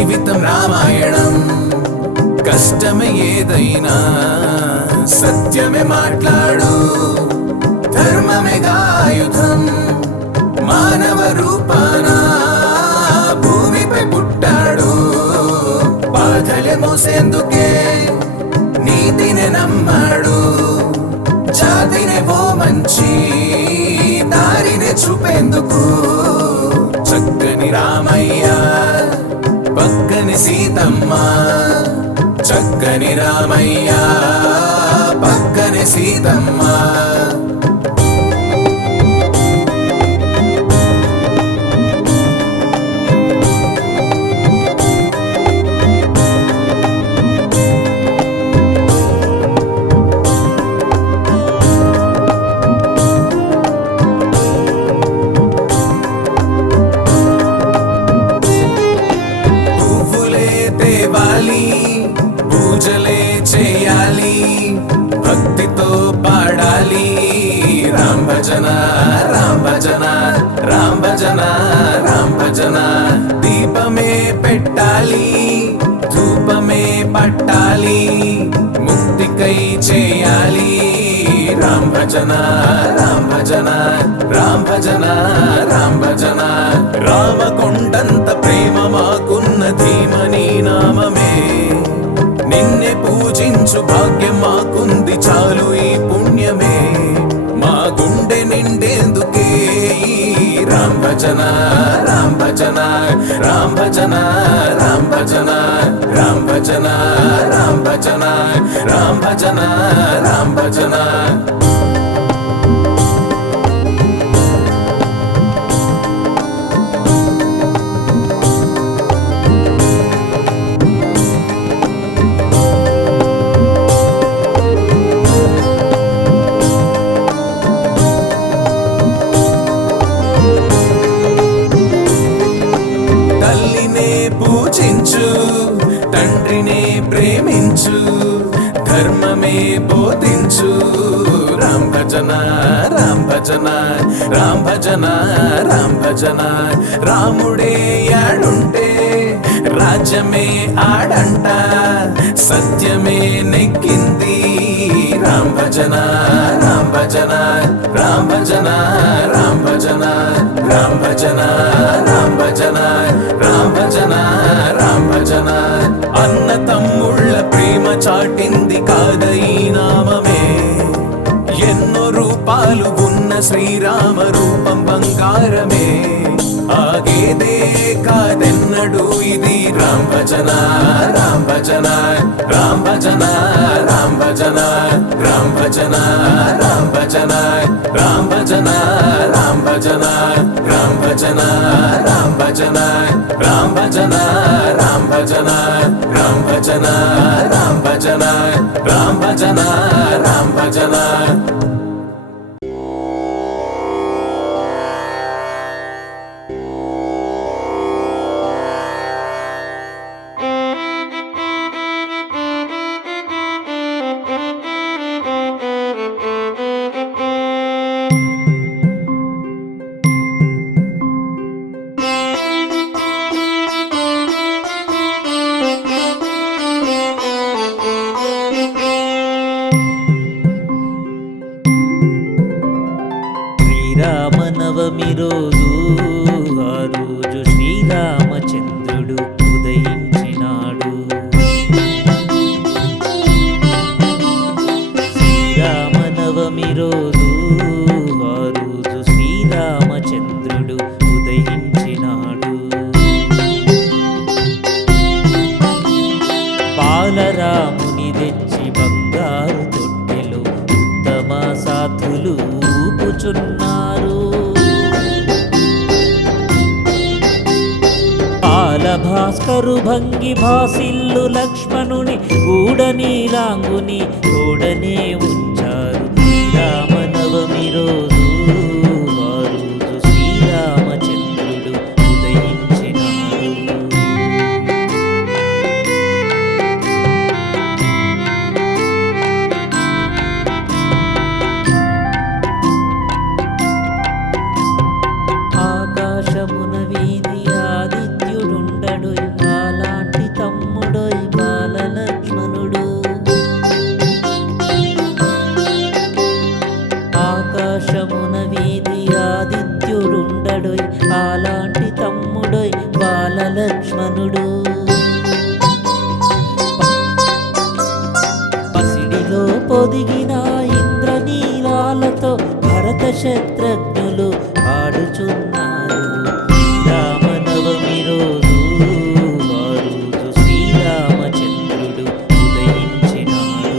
జీవితం రామాయణం. కష్టమే ఏదైనా సత్యమే మాట్లాడు, ధర్మమే ఆయుధం. మానవ రూపాన భూమిపై పుట్టాడు, బాధలే మోసేందుకే నీతిని నమ్మాడు. జాతినే ఓ మంచి దారిని చూపేందుకు చక్కని రామయ్య పక్కని సీతమ్మ. చక్కని రామయ్య పక్కని సీతమ్మ. పూజలే చేయాలి, భక్తితో పాడాలి. రామ్ భజన రామ్ భజన రామ్ భజన రామ్ భజన. దీపమే పెట్టాలి, ధూపమే పట్టాలి, ముక్తికై చేయాలి. రామ్ భజన రామ్ భజన రామ్ భజన రామ్ భజన. రామకొండంత ప్రేమ మాకున్న ధీమని నామమే. నిన్నే పూజించు భాగ్యం మాకుంది, చాలు ఈ పుణ్యమే. మా గుండె నిండేందుకే రామ్ భజన రామ్ భజన రామ్ భజన రామ్ భజన రామ్ భజన రామ్ భజన రామ్ భజన రామ్ భజన. పూజించు, తండ్రినే ప్రేమించు, ధర్మమే బోధించు. రామ్ భజన రామ్ భజన రామ్ భజన రామ్ భజన. రాముడే యాడుంటే రాజ్యమే ఆడంట, సత్యమే నెక్కింది. రామ్ భజన రామ్ భజన రామ్ భజన రామ్ భజన రామ్ భజన రామ్ భజన రామ్ భజన రామ్ భజన. అన్న తమ్ముళ్ళ ప్రేమ చాటింది కాద ఈ నామమే. ఎన్నో రూపాలు ఉన్న శ్రీరామ రూపం బంగారమే. ఆగేదే కాదెన్నడు ఇది రామ్ భజన రామ్ భజన రామ్ భజన రామ్ భజన రామ్ భజన రామ్ భజన రామ్ భజన రామ్ భజన రామ్ భజన రామ్ భజన రామ్ భజన రామ్ భజన రామ్ భజన రామ్ భజన రామ్ భజన రామ్ భజన. శ్రీరామనవమి రోజు, ఆ రోజు శ్రీరామచంద్రుడు ఉదయించినాడు. శ్రీరామనవమి రోజు, ఆ రోజు శ్రీరామచంద్రుడు ఉదయించినాడు. బాలరాముని తెచ్చి బంగారు తొట్టెలో ఉత్తమ సాధులు ఊపుచున్నారు. బాలభాస్కరు భంగి భాసిల్లు లక్ష్మణుని గూడని రాంగుని తోడనే ఉంచారు. శ్రీరామనవమి రోజు, ఆ రోజు శ్రీరామచంద్రుడు ఉదయించినాడు. ఆకాశమున వీధి ఆదిత్యుడుండడు, ఇవాళ దిగిన ఇంద్రనీలాలతో భరత శత్రుఘ్నులు ఆడుచున్నారు. శ్రీరామనవమి రోజు ఆ రోజు శ్రీరామచంద్రుడు ఉదయించినాడు.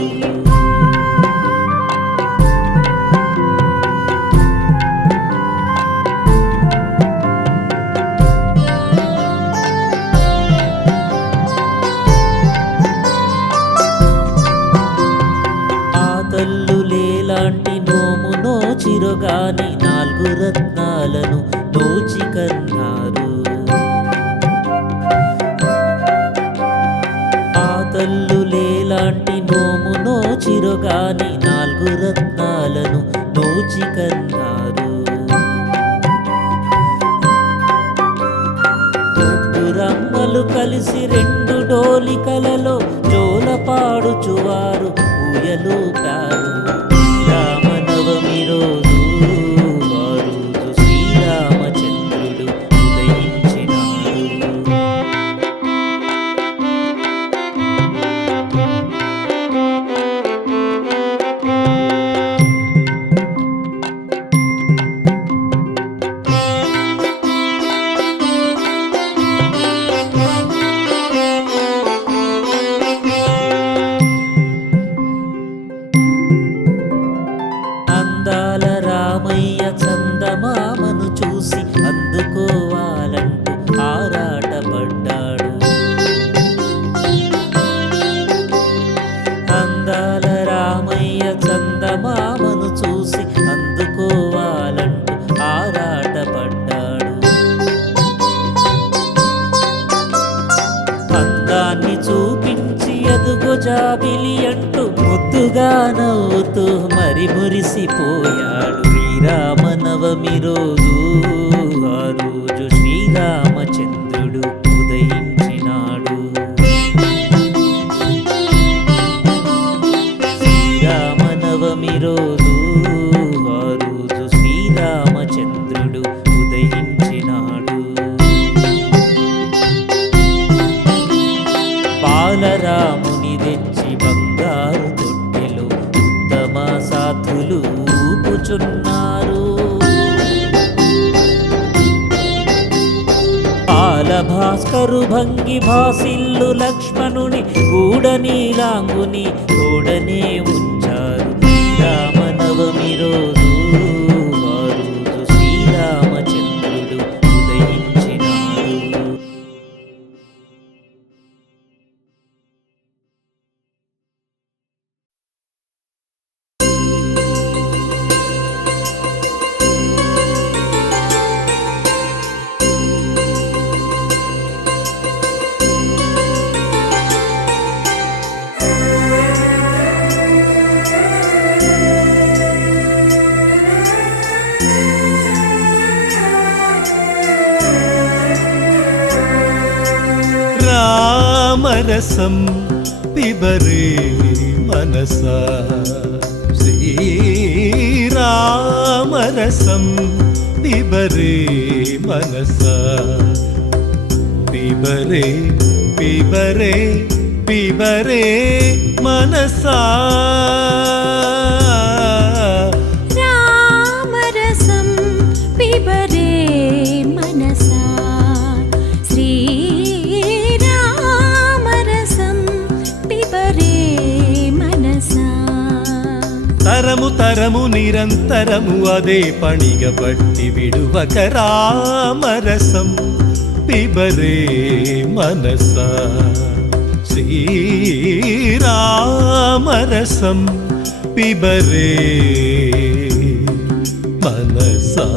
తల్లులేలాంటి నోము నోచిరుగాని 4 రత్నాలను నోచి కన్నారు. ఆ తల్లులేలాంటి నోము నోచిరుగాని 4 రత్నాలను నోచి కన్నారు. ముగ్గురమ్మలు కలిసి 2 డోలికలలో జోల పాడుచువారు ఊయలూపారు. శ్రీరామనవమి రోజు ఆ రోజు శ్రీరామచంద్రుడు ఉదయించినాడు. అందాల రామయ్య చందమామను చూసి అందుకోవాలంటూ ఆరాటపడ్డాడు. అందాల రామయ్య చందమామను చూసి అందుకోవాలంటూ ఆరాటపడ్డాడు. అందాన్ని చూపించి అదుగో జాబిలి అంటూ ముద్దుగా నవ్వుతూ మరి మురిసిపోయాడు. శ్రీరామనవమి రోజు ఆ రోజు శ్రీరామచంద్రుడు ఉదయించినాడు. శ్రీరామనవమి రోజు ఆ రోజు శ్రీరామచంద్రుడు ఉదయించినాడు. బాలరాముని తెచ్చి బంగారు తొట్టెలో ఉత్తమ సాధులు ఊపుచున్నారు. బాలభాస్కరు భంగి భాసిల్లు లక్ష్మణుని గూడ నీలాంగుని తోడనే ఉంచారు. శ్రీరామనవమి రోజు ఆ రోజు శ్రీరామచంద్రుడు ఉదయించినాడు. రామరసం పిబరే మనసా శ్రీరామరసం పిబరే మనసా పిబరే పిబరే పిబరే మనసా రామరసం పిబరే మనసా శ్రీరామరసం పిబరే మనసా. తరము తరము నిరంతరము అదే పణిగ బట్టి విడువక రామరసం పిబరే మనసా శ్రీరామరసం పిబరే మనసా.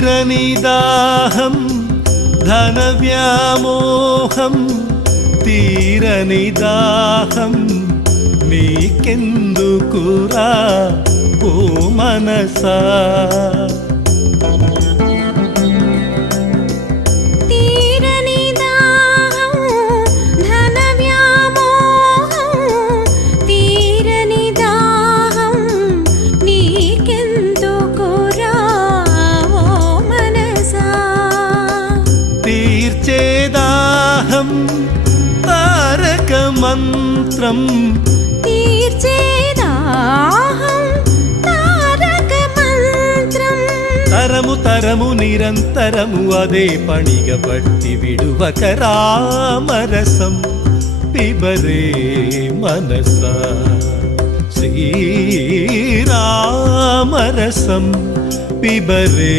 తీరని దాహం ధన వ్యామోహం తీరని దాహం నీకెందుకురా ఓ మనసా తీరని దాహం ధన వ్యామోహం తీరని దాహం నీకెందుకురా ఓ మనసా తీర్చే దాహం తారక మంత్రం తీర్చే దాహం తారక మంత్రం తరము తరము నిరంతరము అదే పణిగ బట్టి విడువక రామరసం పిబరే మనసా శ్రీరామరసం పిబరే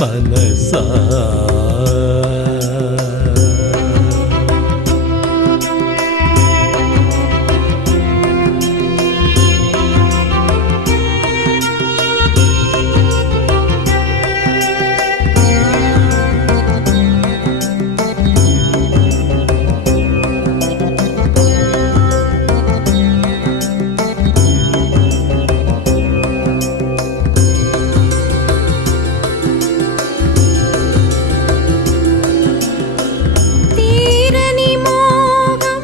మనసా తీరని మోహం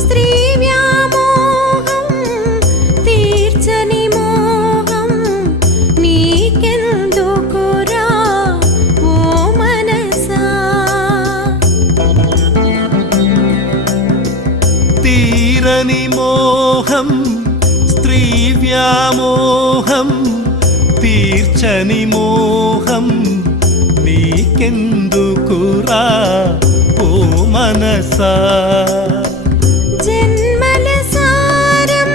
స్త్రీ వ్యామోహం తీర్చని మోహం నీకెందుకురా ఓ మనసా తీరని మోహం స్త్రీ వ్యామోహం తీర్చని మోహం నీకెందుకురా ఓ మనసా జన్మల సారం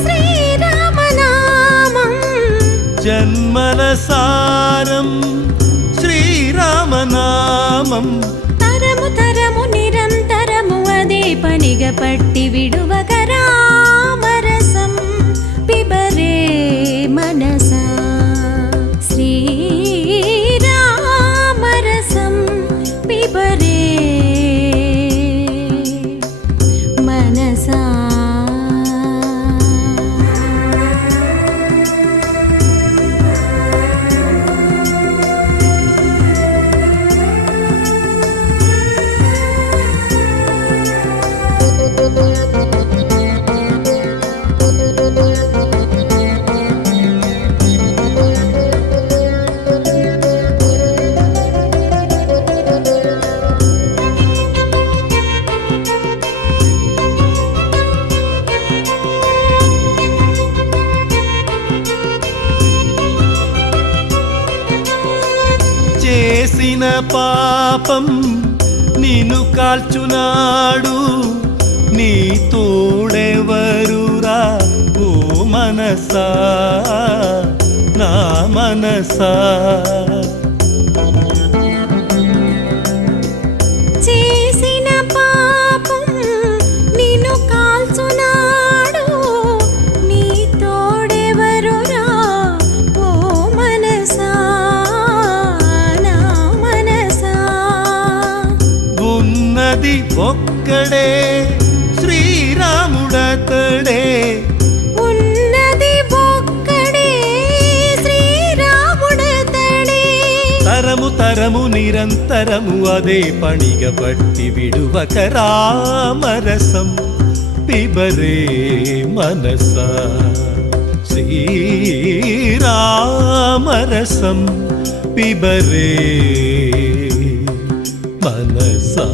శ్రీరామనామం జన్మల సారం శ్రీరామనామం తరము తరము నిరంతరము అదే పనిగ పట్టి విడువక రామరసం పిబరే మనసా శ్రీరామరసం పిబరే మనసా చేసిన పాపం నిన్ను కాల్చునాడు నీ తోడెవరురా ఓ మనసా నా మనసా చేసిన పాపం నిన్ను కాల్చునాడు నీ తోడెవరురా ఓ మనసా నా మనసా ఉన్నది ఒక్కడే శ్రీరాముడతడే ఉన్నది ఒక్కడే శ్రీరాముడతడే తరము తరము నిరంతరము అదే పణిగ బట్టి విడువక రామరసం పిబరే మనసా శ్రీరామరసం పిబరే మనసా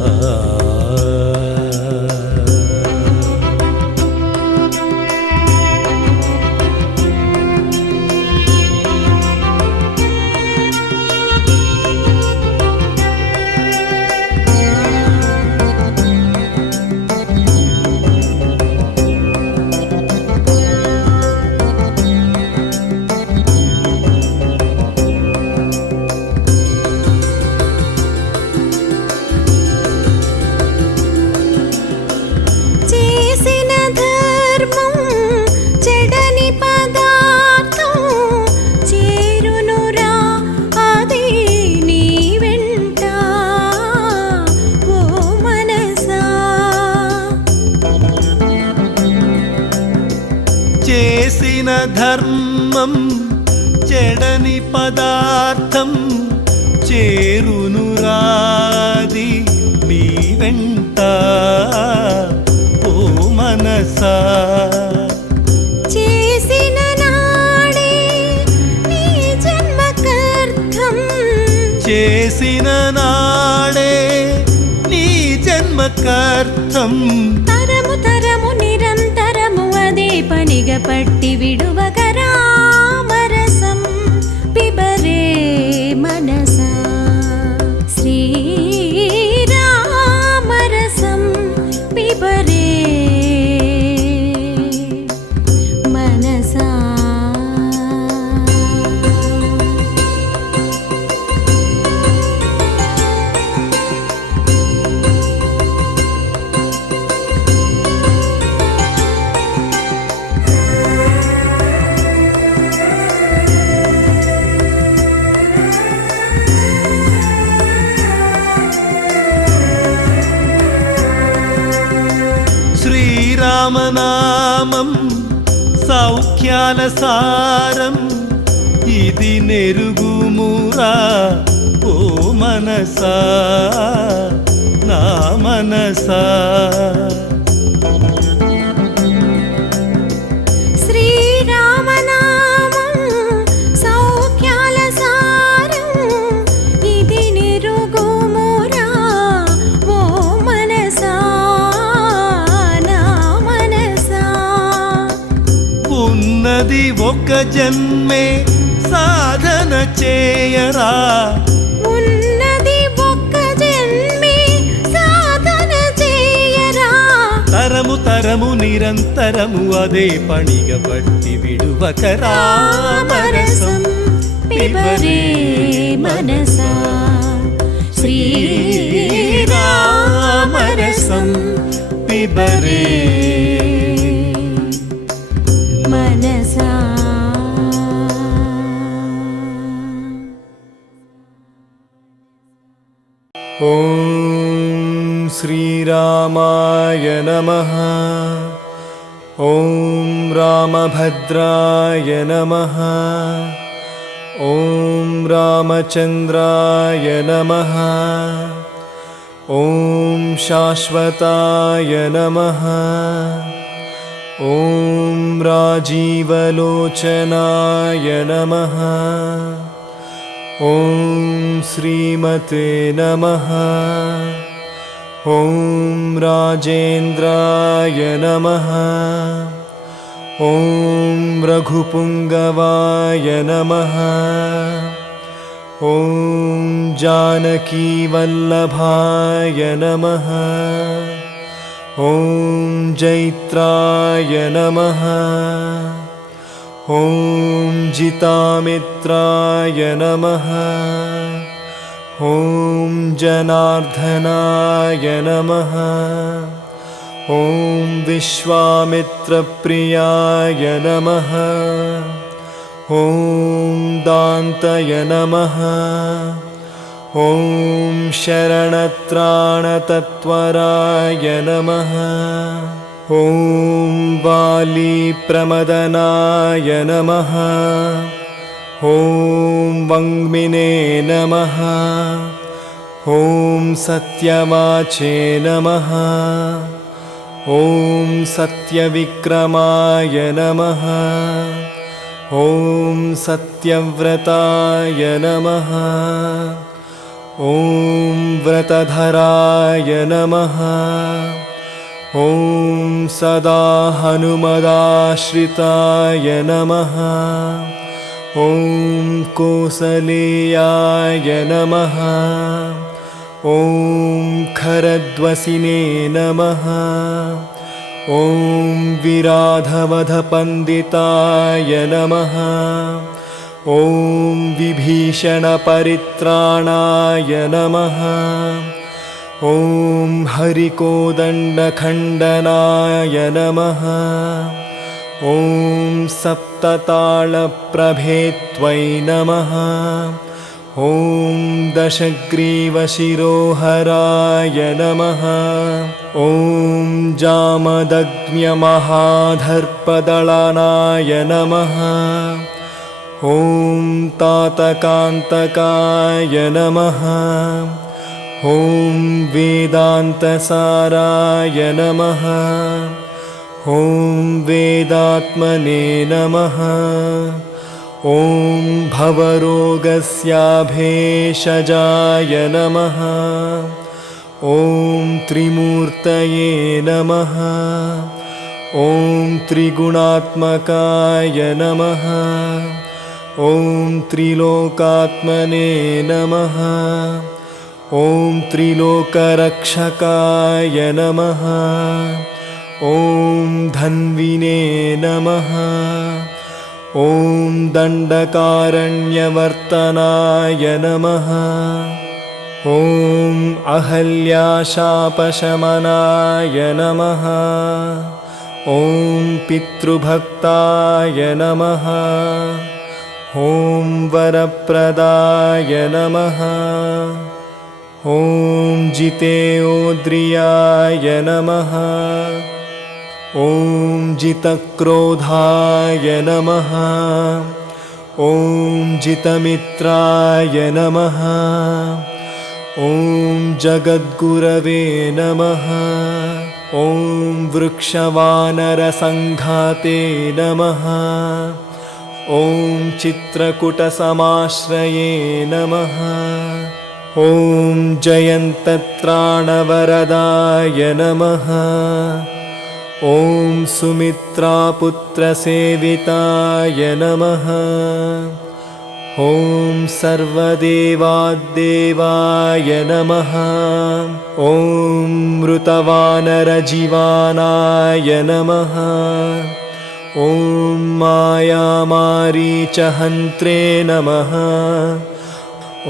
ధర్మం చెడని పదార్థం చేరునురాది నీ వెంట ఓ మనసా చేసిన నాడే నీ జన్మకర్థం చేసిన నాడే నీ జన్మకర్థం తరము తరము నిరంతరము అదే పనిగా పట్టి విడువక రామరసం పిబరే మనసా శ్రీరామరసం పిబరే మనసా శ్రీరామనామం సౌఖ్యాల సారం ఇది నెరుగుమురా ఓ మనసా నా మనసా శ్రీరామనామం సౌఖ్యాల సారం ఇది నిరుగుమురా ఓ మనసా నా మనసా ఉన్నది ఒక జన్మే సాధన చేయరా ఉన్నది ఒక్క జన్మే సాధన చేయరా తరము తరము నిరంతరము అదే పనిగా బట్టి విడువక రామరసం పిబరే మనసా శ్రీరామరసం పిబరే మనసా ఓం శ్రీరామాయ నమః. ఓం రామభద్రాయ నమః. ఓం రామచంద్రాయ నమః. ఓం శాశ్వతాయ నమః. ఓం రాజీవలోచనాయ నమః. ఓం శ్రీమతే నమః. ఓం రాజేంద్రాయ నమః. ఓం రఘుపుంగవాయ నమః. ఓం జానకీవల్లభాయ నమః. ఓం జైత్రాయ నమః. ఓం జితామిత్రాయ నమః. ఓం జనార్దనాయ నమః. ఓం విశ్వామిత్రప్రియాయ నమః. ఓం దాంతయ నమః. ఓం శరణత్రాణతత్వరాయ నమః. ఓం వాలీప్రమదనాయ నమః. ఓం వంగ్మినే నమః. ఓం సత్యవాచే నమః. ఓం సత్యవిక్రమాయ నమః. ఓం సత్యవ్రతాయ నమః. ఓం వ్రతధరాయ నమః. ఓం సదా హనుమదాశ్రితాయ నమః. ఓం కోసలేయాయ నమః. ఓం ఖరద్వసినే నమః. ఓం విరాధవధపండితాయ నమః. ఓం విభీషణపరిత్రాణాయ నమః. ఓం హరికోదండఖండనాయ నమః. ఓం సప్తతాళప్రభేత్వై నమః. ॐ दशग्रीवशिरोहराय नमः। ॐ जामदग्न्यमहादर्पदलनाय नमः। ॐ तातकान्तकाय नमः। ॐ वेदान्तसाराय नमः। ॐ वेदात्मने नमः। ॐ भवरोगस्याभेषजाय नमः। ॐ त्रिमूर्तये नमः। ॐ त्रिगुणात्मकाय नमः। ॐ त्रिलोकात्मने नमः। ॐ त्रिलोकरक्षकाय नमः। ॐ धन्विने नमः। ॐ दण्डकारण्यवर्तनाय नमः। ॐ अहल्याशापशमनाय नमः। ॐ पितृभक्ताय नमः। ॐ वरप्रदाय नमः। ॐ जितेन्द्रियाय नमः। ॐ जितक्रोधाय नमः। ॐ जितमित्राय नमः। ॐ जगद्गुरवे नमः। ॐ वृक्षवानरसङ्घाते नमः। ॐ चित्रकूटसमाश्रये नमः। ॐ जयन्तत्राणवरदाय नमः। ॐ सुमित्रापुत्रसेविताय नमः। ॐ सर्वदेवाद्देवाय नमः। ॐ मृतवानरजीवानाय नमः। ॐ मायामारीचहन्त्रे नमः। ॐ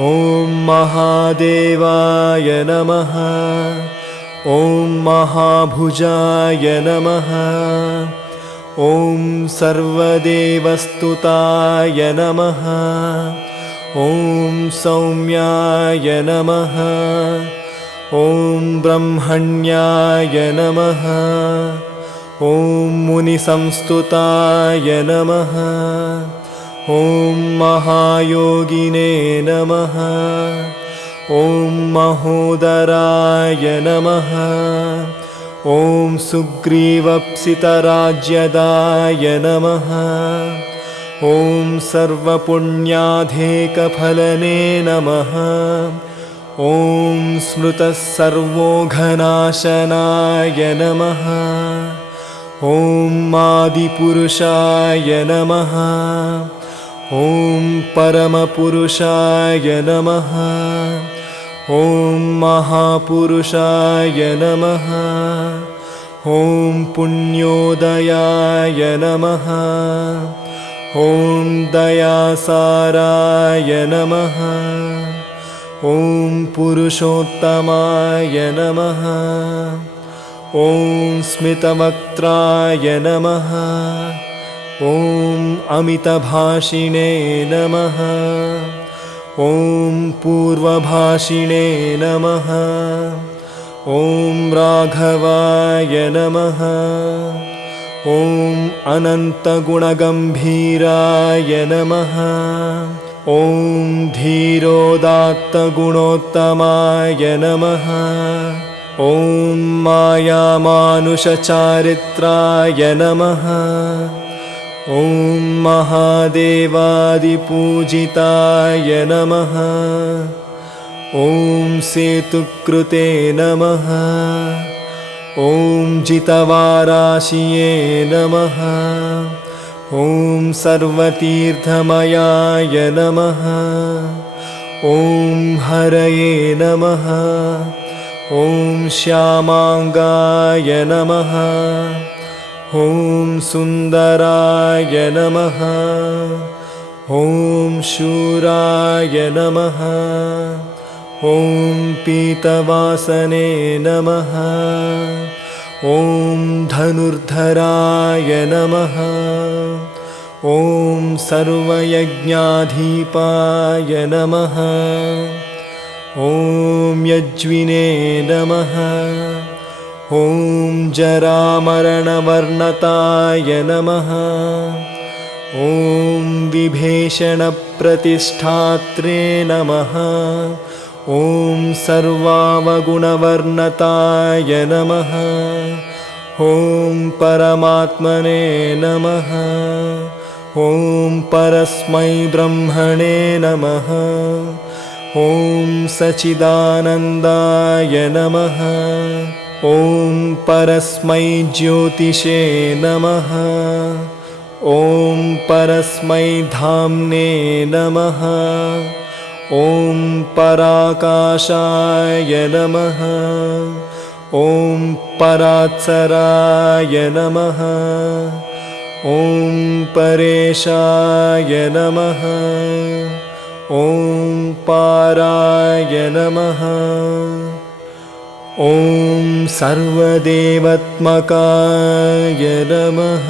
महादेवाय नमः। ॐ महाभुजाय नमः। ॐ सर्वदेवस्तुताय नमः। ॐ सौम्याय नमः। ॐ ब्रह्मण्याय नमः। ॐ मुनिसंस्तुताय नमः। ॐ महायोगिने नमः। ॐ महोदराय नमः। ॐ सुग्रीवप्सितराज्यदाय नमः। ॐ सर्वपुण्याधेकफलने नमः। ॐ स्मृतः सर्वोघनाशनाय नमः। ॐ आदिपुरुषाय नमः। ॐ परमपुरुषाय नमः। ॐ महापुरुषाय नमः। ॐ पुण्योदयाय नमः। ॐ दयासाराय नमः। ॐ पुरुषोत्तमाय नमः। ॐ स्मितवक्त्राय नमः। ॐ अमितभाषिणे नमः। ॐ पूर्वभाषिणे नमः। ॐ राघवाय नमः। ॐ अनन्तगुणगम्भीराय नमः। ॐ धीरोदात्तगुणोत्तमाय नमः। ॐ मायामानुषचारित्राय नमः। ॐ महादेवादिपूजिताय नमः। ॐ सेतुकृते नमः। ॐ जितवाराशिये नमः। ॐ सर्वतीर्थमयाय नमः। ॐ हरये नमः। ॐ श्यामाङ्गाय नमः। ॐ सुन्दराय नमः। ॐ शूराय नमः। ॐ पीतवासने नमः। ॐ धनुर्धराय नमः। ॐ सर्वयज्ञाधिपाय नमः। ॐ यज्विने नमः। ॐ जरामरणवर्णताय नमः। ॐ विभीषणप्रतिष्ठात्रे नमः। ॐ सर्वावगुणवर्णताय नमः। ॐ परमात्मने नमः। ॐ परस्मै ब्रह्मणे नमः। ॐ सच्चिदानन्दाय नमः। ॐ परस्मै ज्योतिषे नमः। ॐ परस्मै धाम्ने नमः। ॐ पराकाशाय नमः। ॐ परात्सराय नमः। ॐ परेशाय नमः। ॐ पाराय नमः। ॐ सर्वदेवत्मकाय नमः।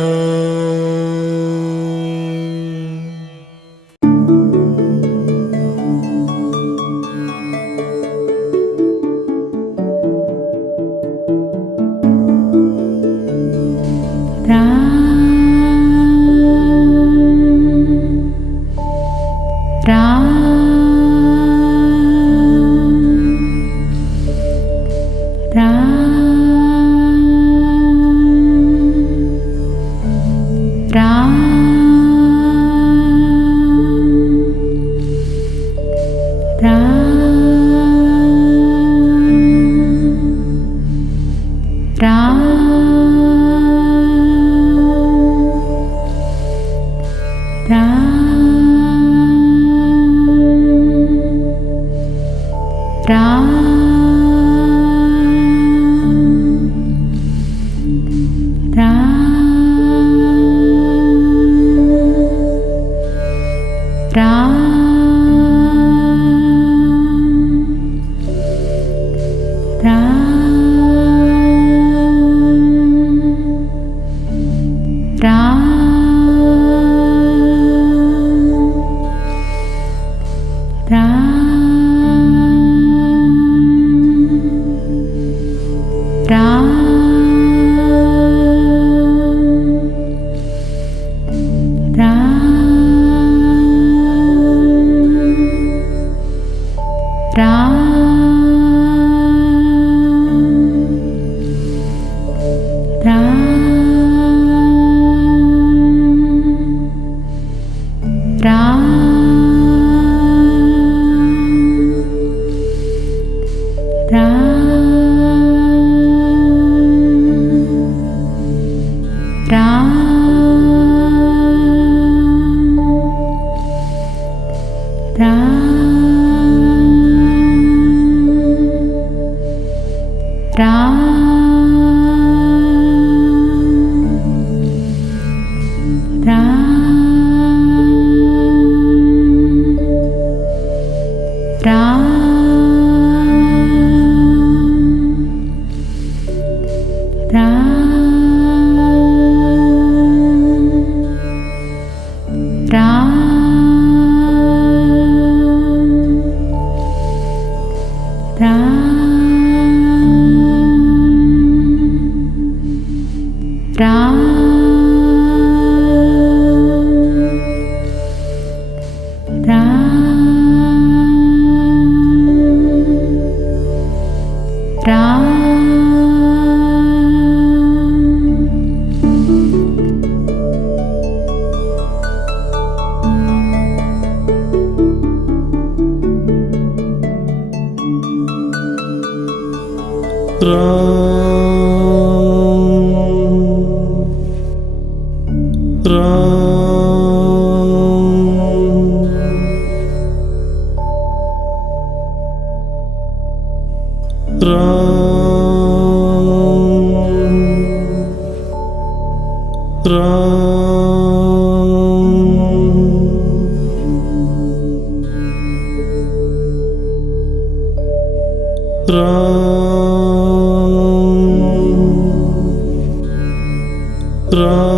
Ram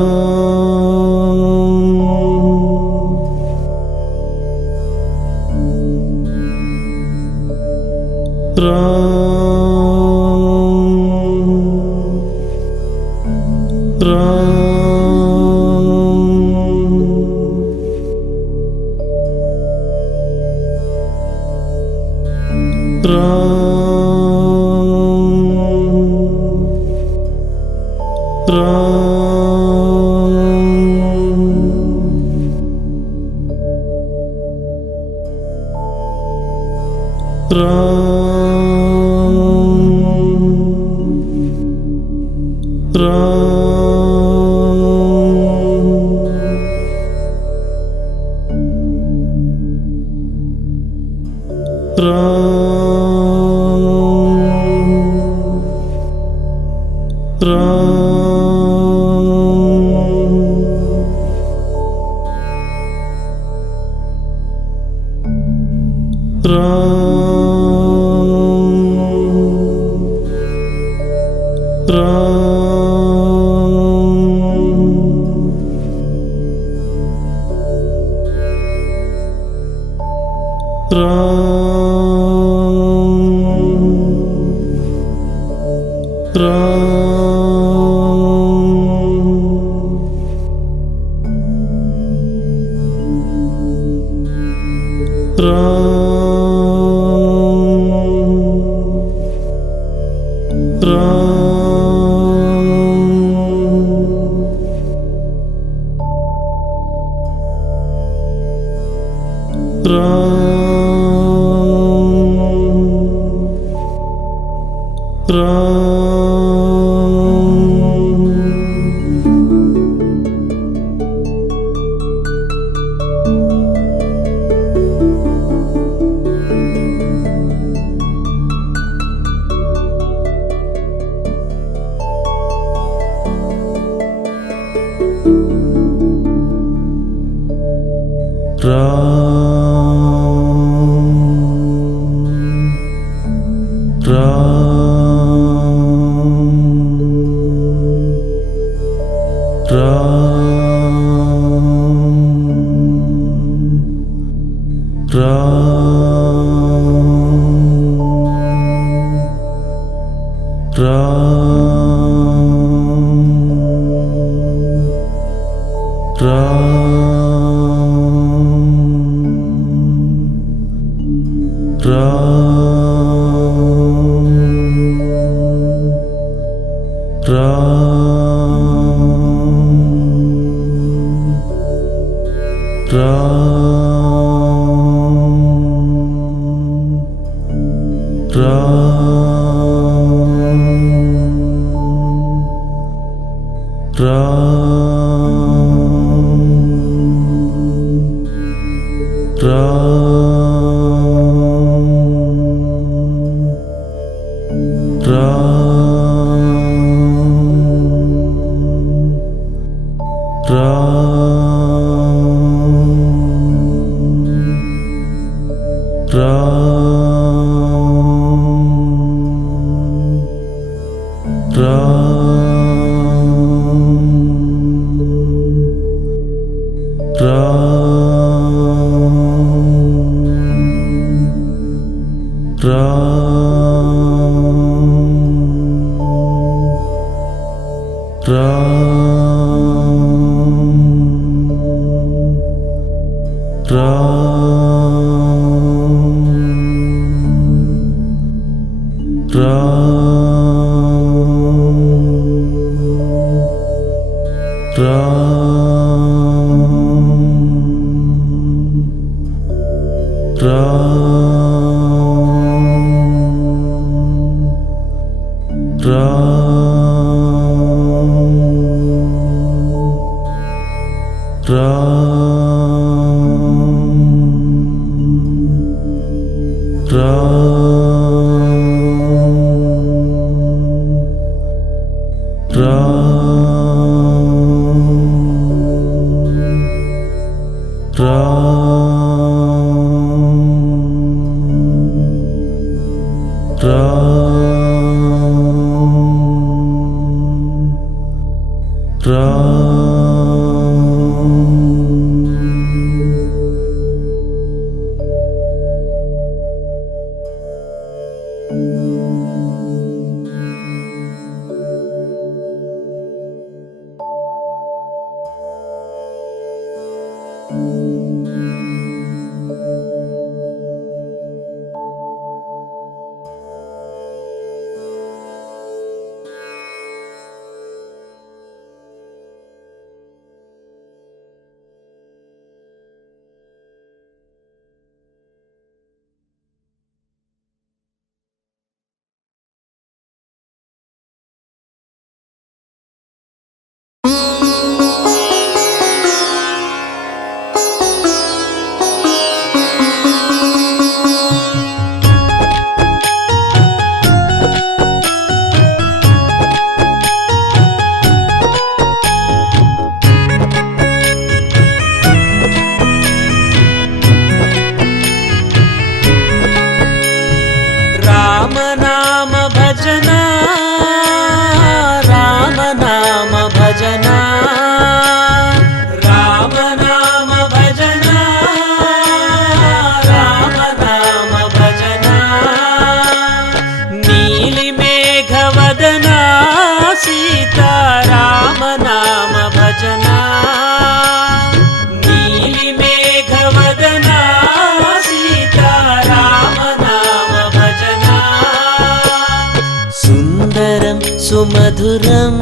సుమధురం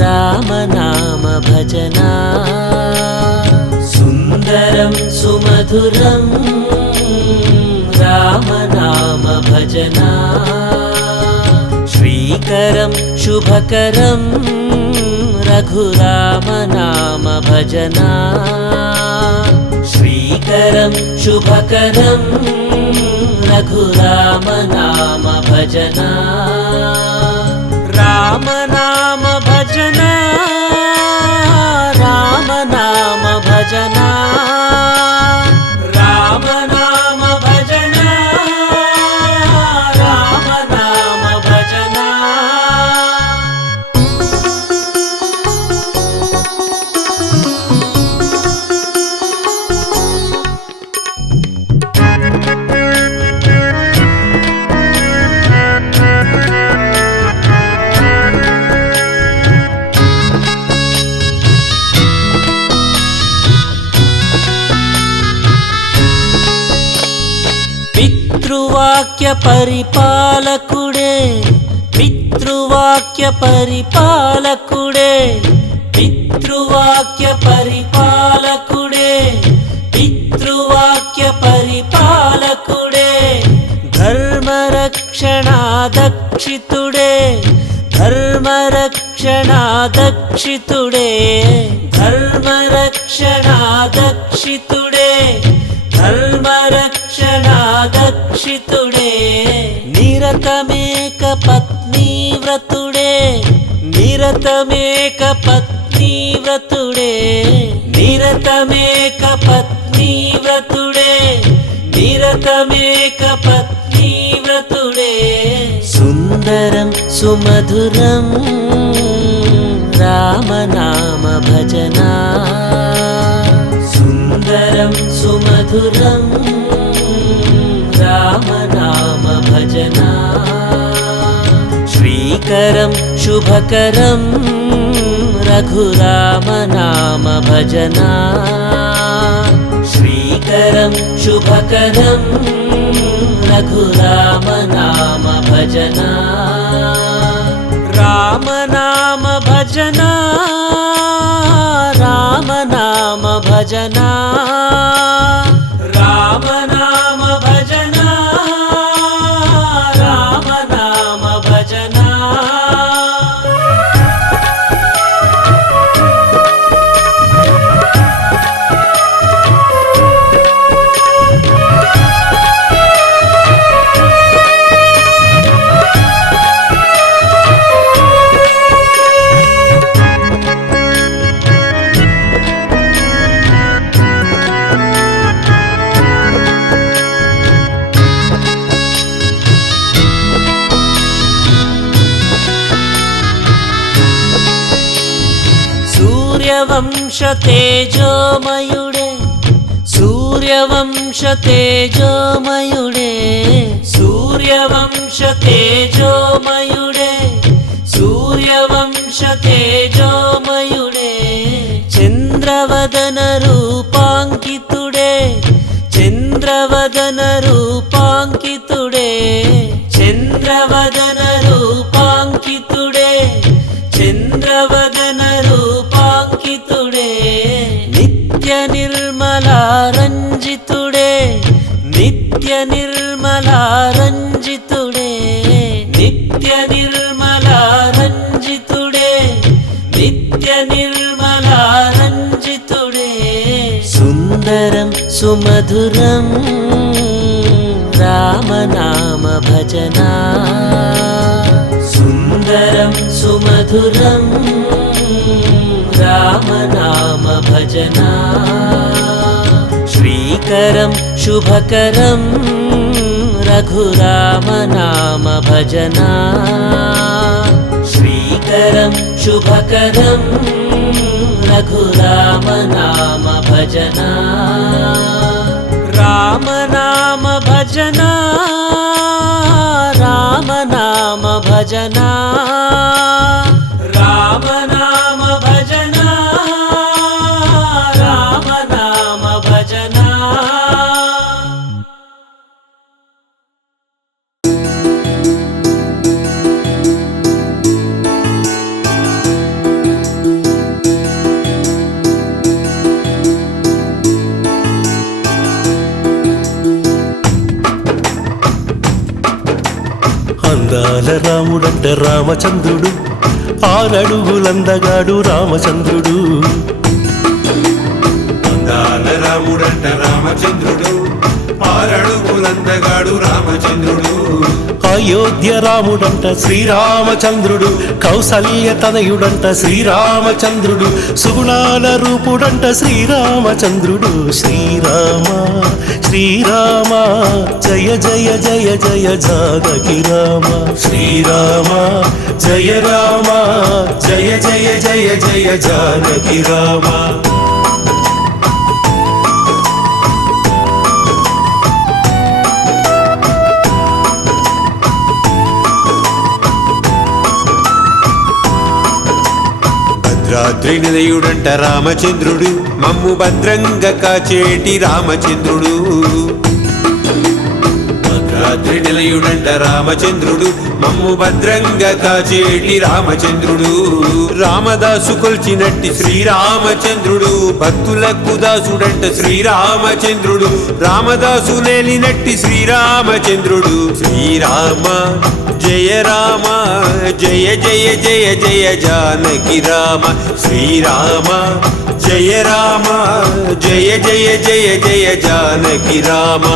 రామనామ భజనా సుందరం సుమధురం రామనామ భజనా శ్రీకరం శుభకరం రఘురామనామ భజనా శ్రీకరం శుభకరం రఘురామనామ భజనా రామనామ భజనా రామనామ భజనా రామనామ భజనా రామనామ భజనా పితృవాక్య పరిపాలకుడే పితృవాక్య పరిపాలకుడే పితృవాక్య పరిపాలకుడే పితృవాక్య పరిపాలకుడే ధర్మరక్షణాదక్షితుడే ధర్మరక్షణాదక్షితుడే ధర్మరక్షణాదక్షితుడే ధర్మరక్షణాదక్షితుడే నిరతమేక పత్నీవ్రతుడే నిరతమేక పత్నీవ్రతుడే నిరతమేక పత్నీవ్రతుడే నిరతమేక పత్నీవ్రతుడే సుందరం సుమధురం రామనామ భజనా సుందరం సుమధురం రామనామ భజనా శ్రీకరం శుభకరం రఘురామనామ భజనా శ్రీకరం శుభకరం రఘురామనామ భజనా రామనామ భజనా రామనామ భజనా రామనామ భజనా రామనామ భజనా సూర్యవంశ తేజోమయుడే సూర్యవంశ తేజోమయుడే సూర్యవంశ తేజోమయుడే సూర్యవంశ తేజోమయుడే చంద్రవదన రూపాంకితుడే చంద్రవదన రూపాంకితుడే చంద్రవదన రూపాంకితుడే చంద్రవదన రూపాంకితుడే నిత్య నిర్మలారంజితుడే నిత్య నిర్మలారంజితుడే నిత్య నిర్మలారంజితుడే నిత్య నిర్మలారంజితుడే సుందరం సుమధురం రామనామ భజనా సుందరం సుమధురం రామనామ భజనా శ్రీకరం శుభకరం రఘురామనామ భజనా శ్రీకరం శుభకరం రఘురామనామ భజనా రామనామ భజనా రామనామ భజనా రామనామ భజనా రామనామ భజనా రాముడంట రామచంద్రుడు, 6 అడుగులందగాడు రామచంద్రుడు. అందాల రాముడంట రామచంద్రుడు, 6 అడుగులందగాడు రామచంద్రుడు. అయోధ్య రాముడంట శ్రీరామచంద్రుడు, కౌసల్య తనయుడంట శ్రీరామచంద్రుడు, సుగుణాల రూపుడంట శ్రీరామచంద్రుడు. శ్రీరామ శ్రీరామ జయ జయ జయ జయ జానకి రామ. శ్రీరామ జయ రామ జయ జయ జయ జయ జానకి రామ. భద్రాద్రి నిలయుడంట రామచంద్రుడు, మమ్ము భద్రంగా కాచేటి రామచంద్రుడు. భద్రాద్రి నిలయుడంట రామచంద్రుడు, మమ్ము భద్రంగా కాచేటి రామచంద్రుడు. రామదాసు కొల్చినట్టి శ్రీరామచంద్రుడు, భక్తులకు దాసుడంట శ్రీరామచంద్రుడు. రామదాసు నేలినట్టి శ్రీరామచంద్రుడు. శ్రీరామ జయ రామ జయ జయ జయ జయ జానకి రామ. శ్రీరామ జయ రామ జయ జయ జయ జయ జానకి రామ.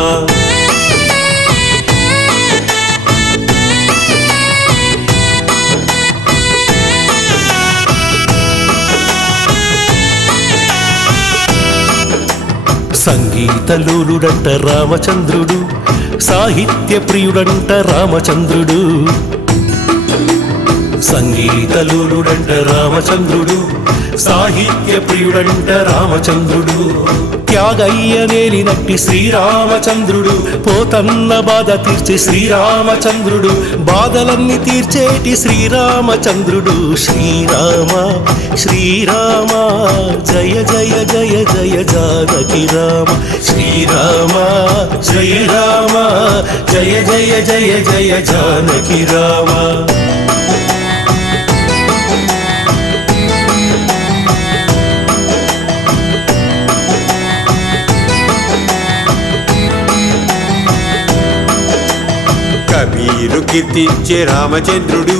సంగీతలోలుడంట రామచంద్రుడు, సాహిత్య ప్రియుడంట రామచంద్రుడు. సంగీతలోలుడంట రామచంద్రుడు, సాహిత్య ప్రియుడంట రామచంద్రుడు. త్యాగయ్య నేలినట్టి శ్రీరామచంద్రుడు, పోతన్న బాధ తీర్చే శ్రీరామచంద్రుడు, బాధలన్నీ తీర్చేటి శ్రీరామచంద్రుడు. శ్రీరామ శ్రీరామ జయ జయ జయ జయ జానకి రామ. శ్రీరామ జయ రామ జయ జయ జయ జయ జానకి రామ. కబీరు కీర్తించే రామచంద్రుడు,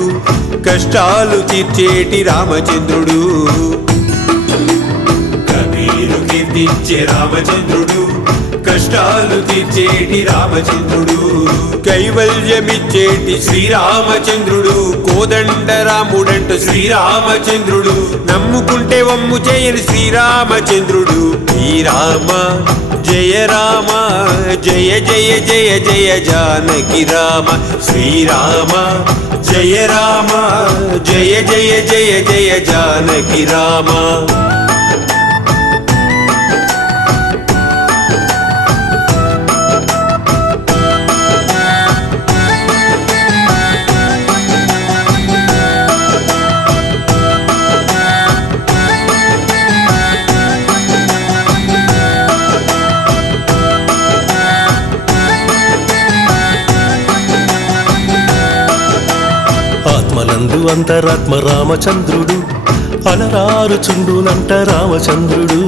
కష్టాలు తీర్చేటి రామచంద్రుడు. కబీరు కీర్తించే రామచంద్రుడు, కష్టాలు తీర్చేటి రామచంద్రుడు. కైవల్యమిచ్చేటి శ్రీరామచంద్రుడు, కోదండ రాముడంట శ్రీరామచంద్రుడు. నమ్ముకుంటే వమ్ము చేయని శ్రీరామచంద్రుడు. శ్రీరామ జయ రామ జయ జయ జయ జయ జానకి రామ. శ్రీరామ జయ రామ జయ జయ జయ జయ జానకి రామ. ఆత్మలందు అంతరాత్మ రామచంద్రుడు, అలరారుచుండునంట రామచంద్రుడు.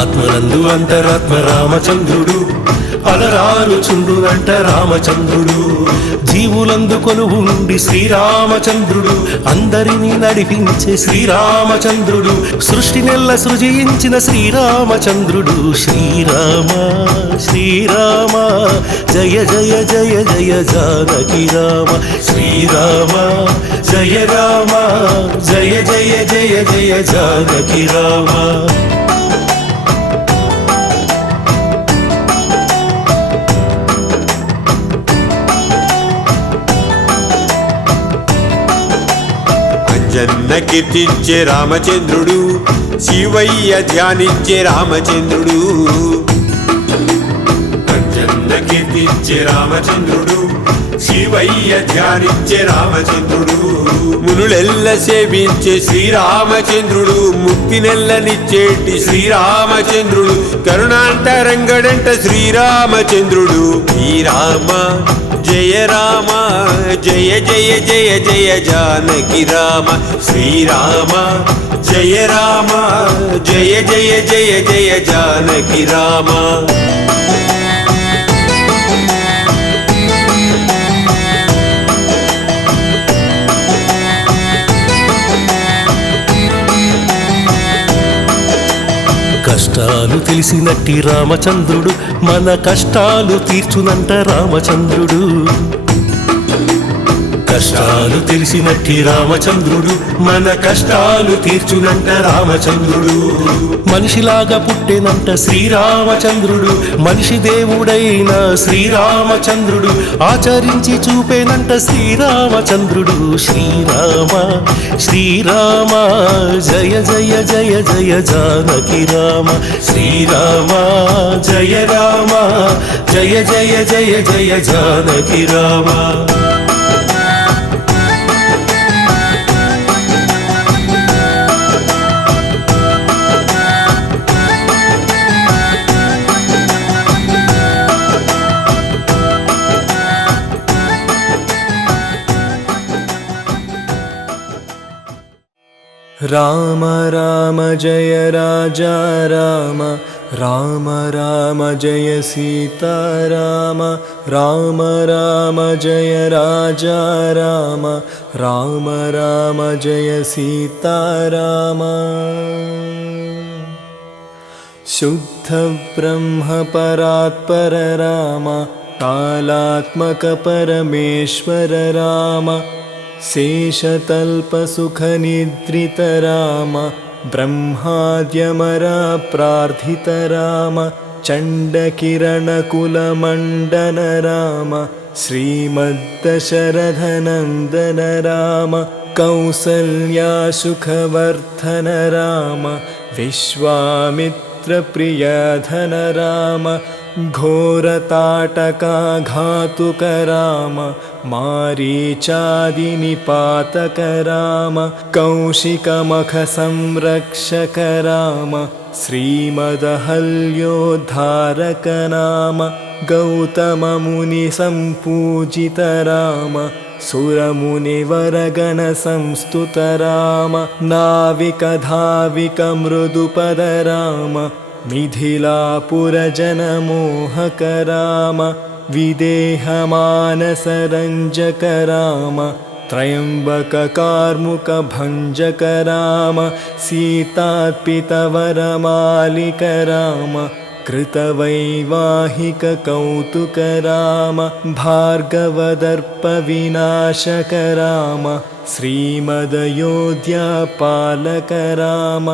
ఆత్మలందు అంతరాత్మ రామచంద్రుడు, అలరారుచుండునంట రామచంద్రుడు. జీవులందు కొలువుండి శ్రీరామచంద్రుడు, అందరినీ నడిపించే శ్రీరామచంద్రుడు. సృష్టి నెల్ల సృజించిన శ్రీరామచంద్రుడు. శ్రీరామ శ్రీరామ జయ జయ జయ జయ జానకి రామ. శ్రీరామ జయ రామ జయ జయ జయ జయ జానకి రామ. జన్న కీర్తించే రామచంద్రుడు, శివయ్య ధ్యానించే రామచంద్రుడు. జన్న కీర్తించే రామచంద్రుడు, శివయ్య ధ్యానించే రామచంద్రుడు. మునులెల్ల సేవించే శ్రీరామచంద్రుడు, ముక్తి నెల్లనిచ్చేటి శ్రీరామచంద్రుడు. కరుణాంతరంగడంట శ్రీరామచంద్రుడు. శ్రీరామ జయ రామ జయ జయ జయ జయ జానకి రామ. శ్రీరామ జయ రామ జయ జయ జయ జయ జానకి రామ. కష్టాలు తెలిసినట్టి రామచంద్రుడు మన కష్టాలు తీర్చునంట రామచంద్రుడు. కష్టాలు తెలిసినట్టి రామచంద్రుడు మన కష్టాలు తీర్చునంట రామచంద్రుడు. మనిషిలాగా పుట్టెనంట శ్రీరామచంద్రుడు, మనిషి దేవుడైన శ్రీరామచంద్రుడు ఆచరించి చూపేనంట శ్రీరామచంద్రుడు. శ్రీరామ శ్రీరామ జయ జయ జయ జయ జానకి రామ. శ్రీరామ జయ రామ జయ జయ జయ జయ జానకి రామ. राम राम जय राजा राम, राम राम जय सीता राम, राम राम जय राजा राम, राम राम जय सीता राम. शुद्ध ब्रह्म परात्पर राम, कालात्मक परमेश्वर राम, शेषतल्पसुखनिद्रित राम, ब्रह्माद्यमर प्रार्थित राम, चण्डकिरणकुलमण्डन राम, श्रीमद्दशरथनन्दन राम, कौसल्यासुखवर्धन राम, विश्वामित्रप्रियधन राम, घोरताटकाघातुक राम, मारीचादिनिपातक राम, कौशिकमखसंरक्षक राम, श्रीमदहल्योद्धारक नाम, गौतममुनिसम्पूजित राम, सुरमुनिवरगणसंस्तुत राम, नाविकधाविक मृदुपद राम, मिथिलापुरजनमोहक राम, विदेहमानसरञ्जक राम, त्र्यम्बककार्मुकभञ्जक राम, सीतार्पितवरमालिक राम, कृतवैवाहिक कौतुक राम, भार्गवदर्पविनाशक राम, श्रीमदयोध्यापालक राम,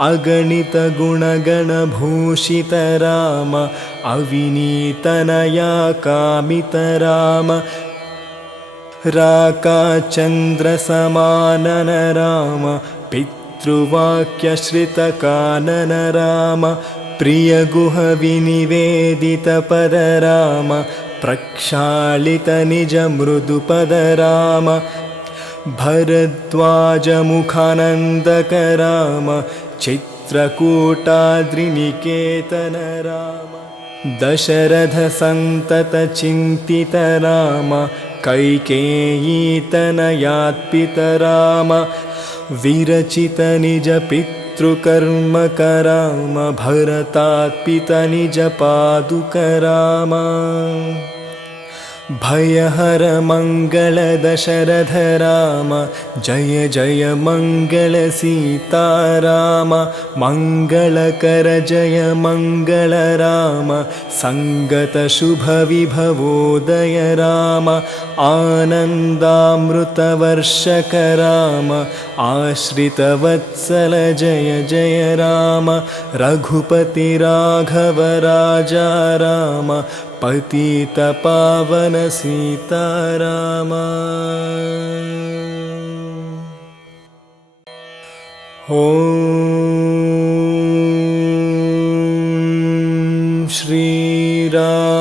अगणित गुणगणभूषित राम, अविनीतनया कामित राम, राकाचन्द्रसमानन राम, पितृवाक्यश्रितकानन राम, प्रियगुहविनिवेदितपद राम, प्रक्षालितनिजमृदुपद राम, भरद्वाजमुखानन्दक राम, चित्रकूटाद्रिनिकेतन राम, दशरथसन्ततचिन्तित राम, कैकेयीतनयात्पित राम, विरचितनिजपितृकर्मक राम, भरतात्पितनिजपादुक राम, भयहर मंगल दशरथ राम, जय जय मंगल सीता राम, मंगलकर जय मंगल राम, संगत शुभ विभवोदय राम, आनन्दामृतवर्षक राम, आश्रित वत्सल जय जय राम, रघुपति राघव राजा राम, पतित पावन सीताराम. ॐ श्रीराम.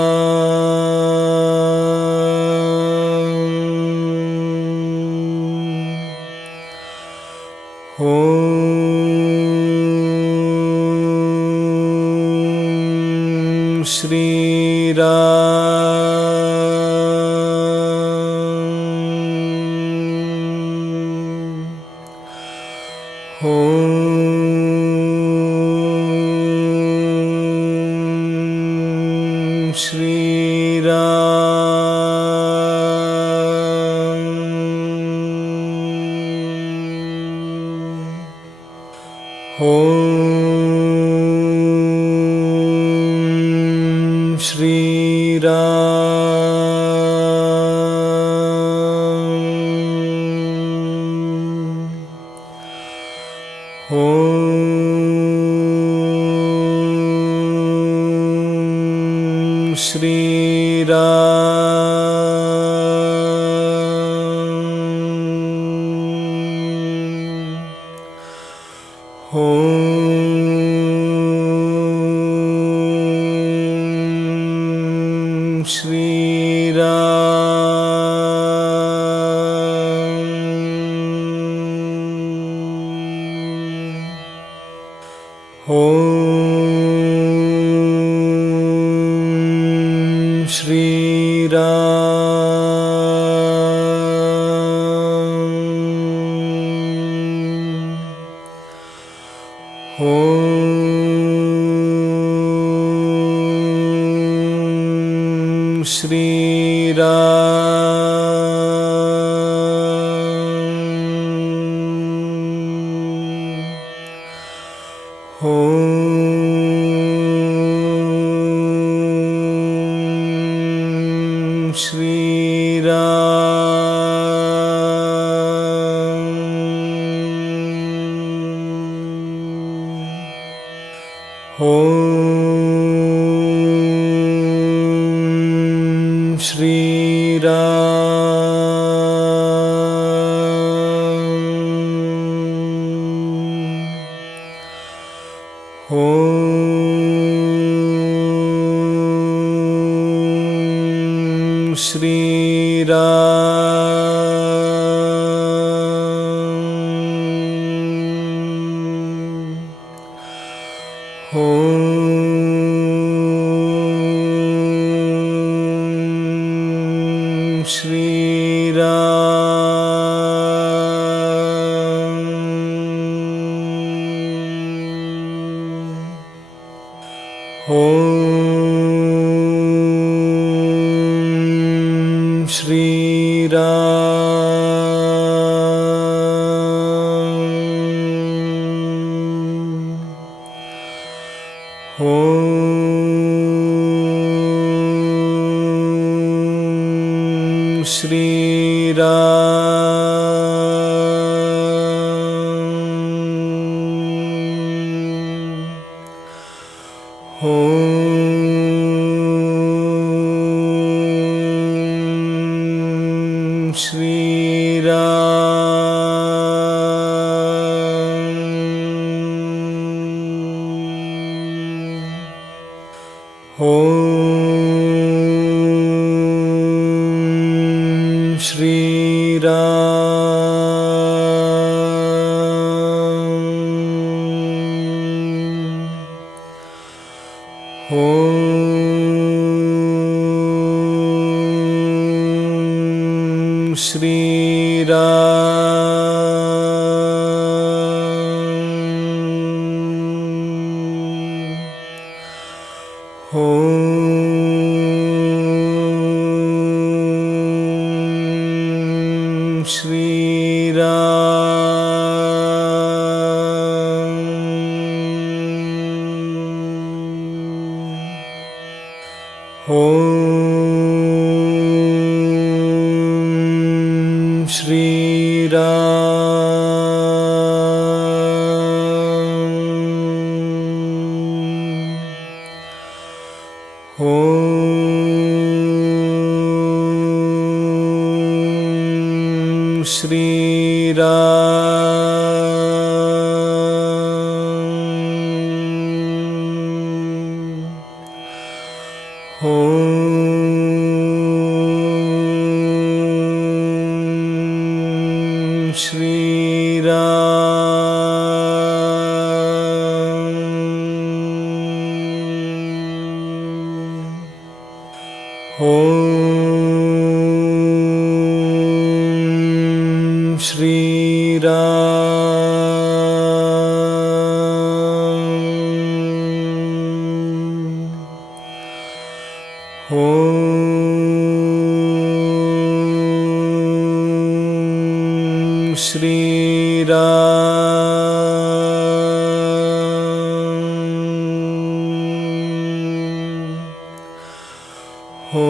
ॐ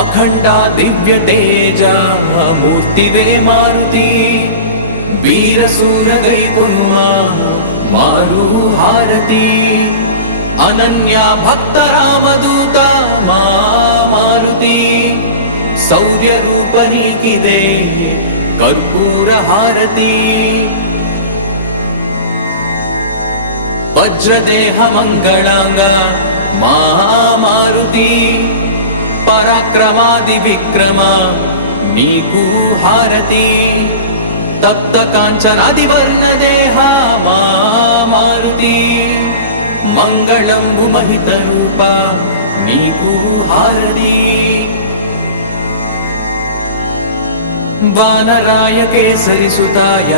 अखंडा दिव्य तेजा मूर्तिवे मारुति वीरसूर गैपुन्मा मारु हारती अनन्या भक्त रामदूता मारुति शौर्य रूपनीकिदे कर्पूर हारती वज्रदेह मंगलांगा मारुति पराक्रमादि विक्रमा नीकु हारती तप्त कांचनादि वर्ण देहा मारुति मंगलंबु महित रूपा नीकु हारती वानराय केसरी सुताय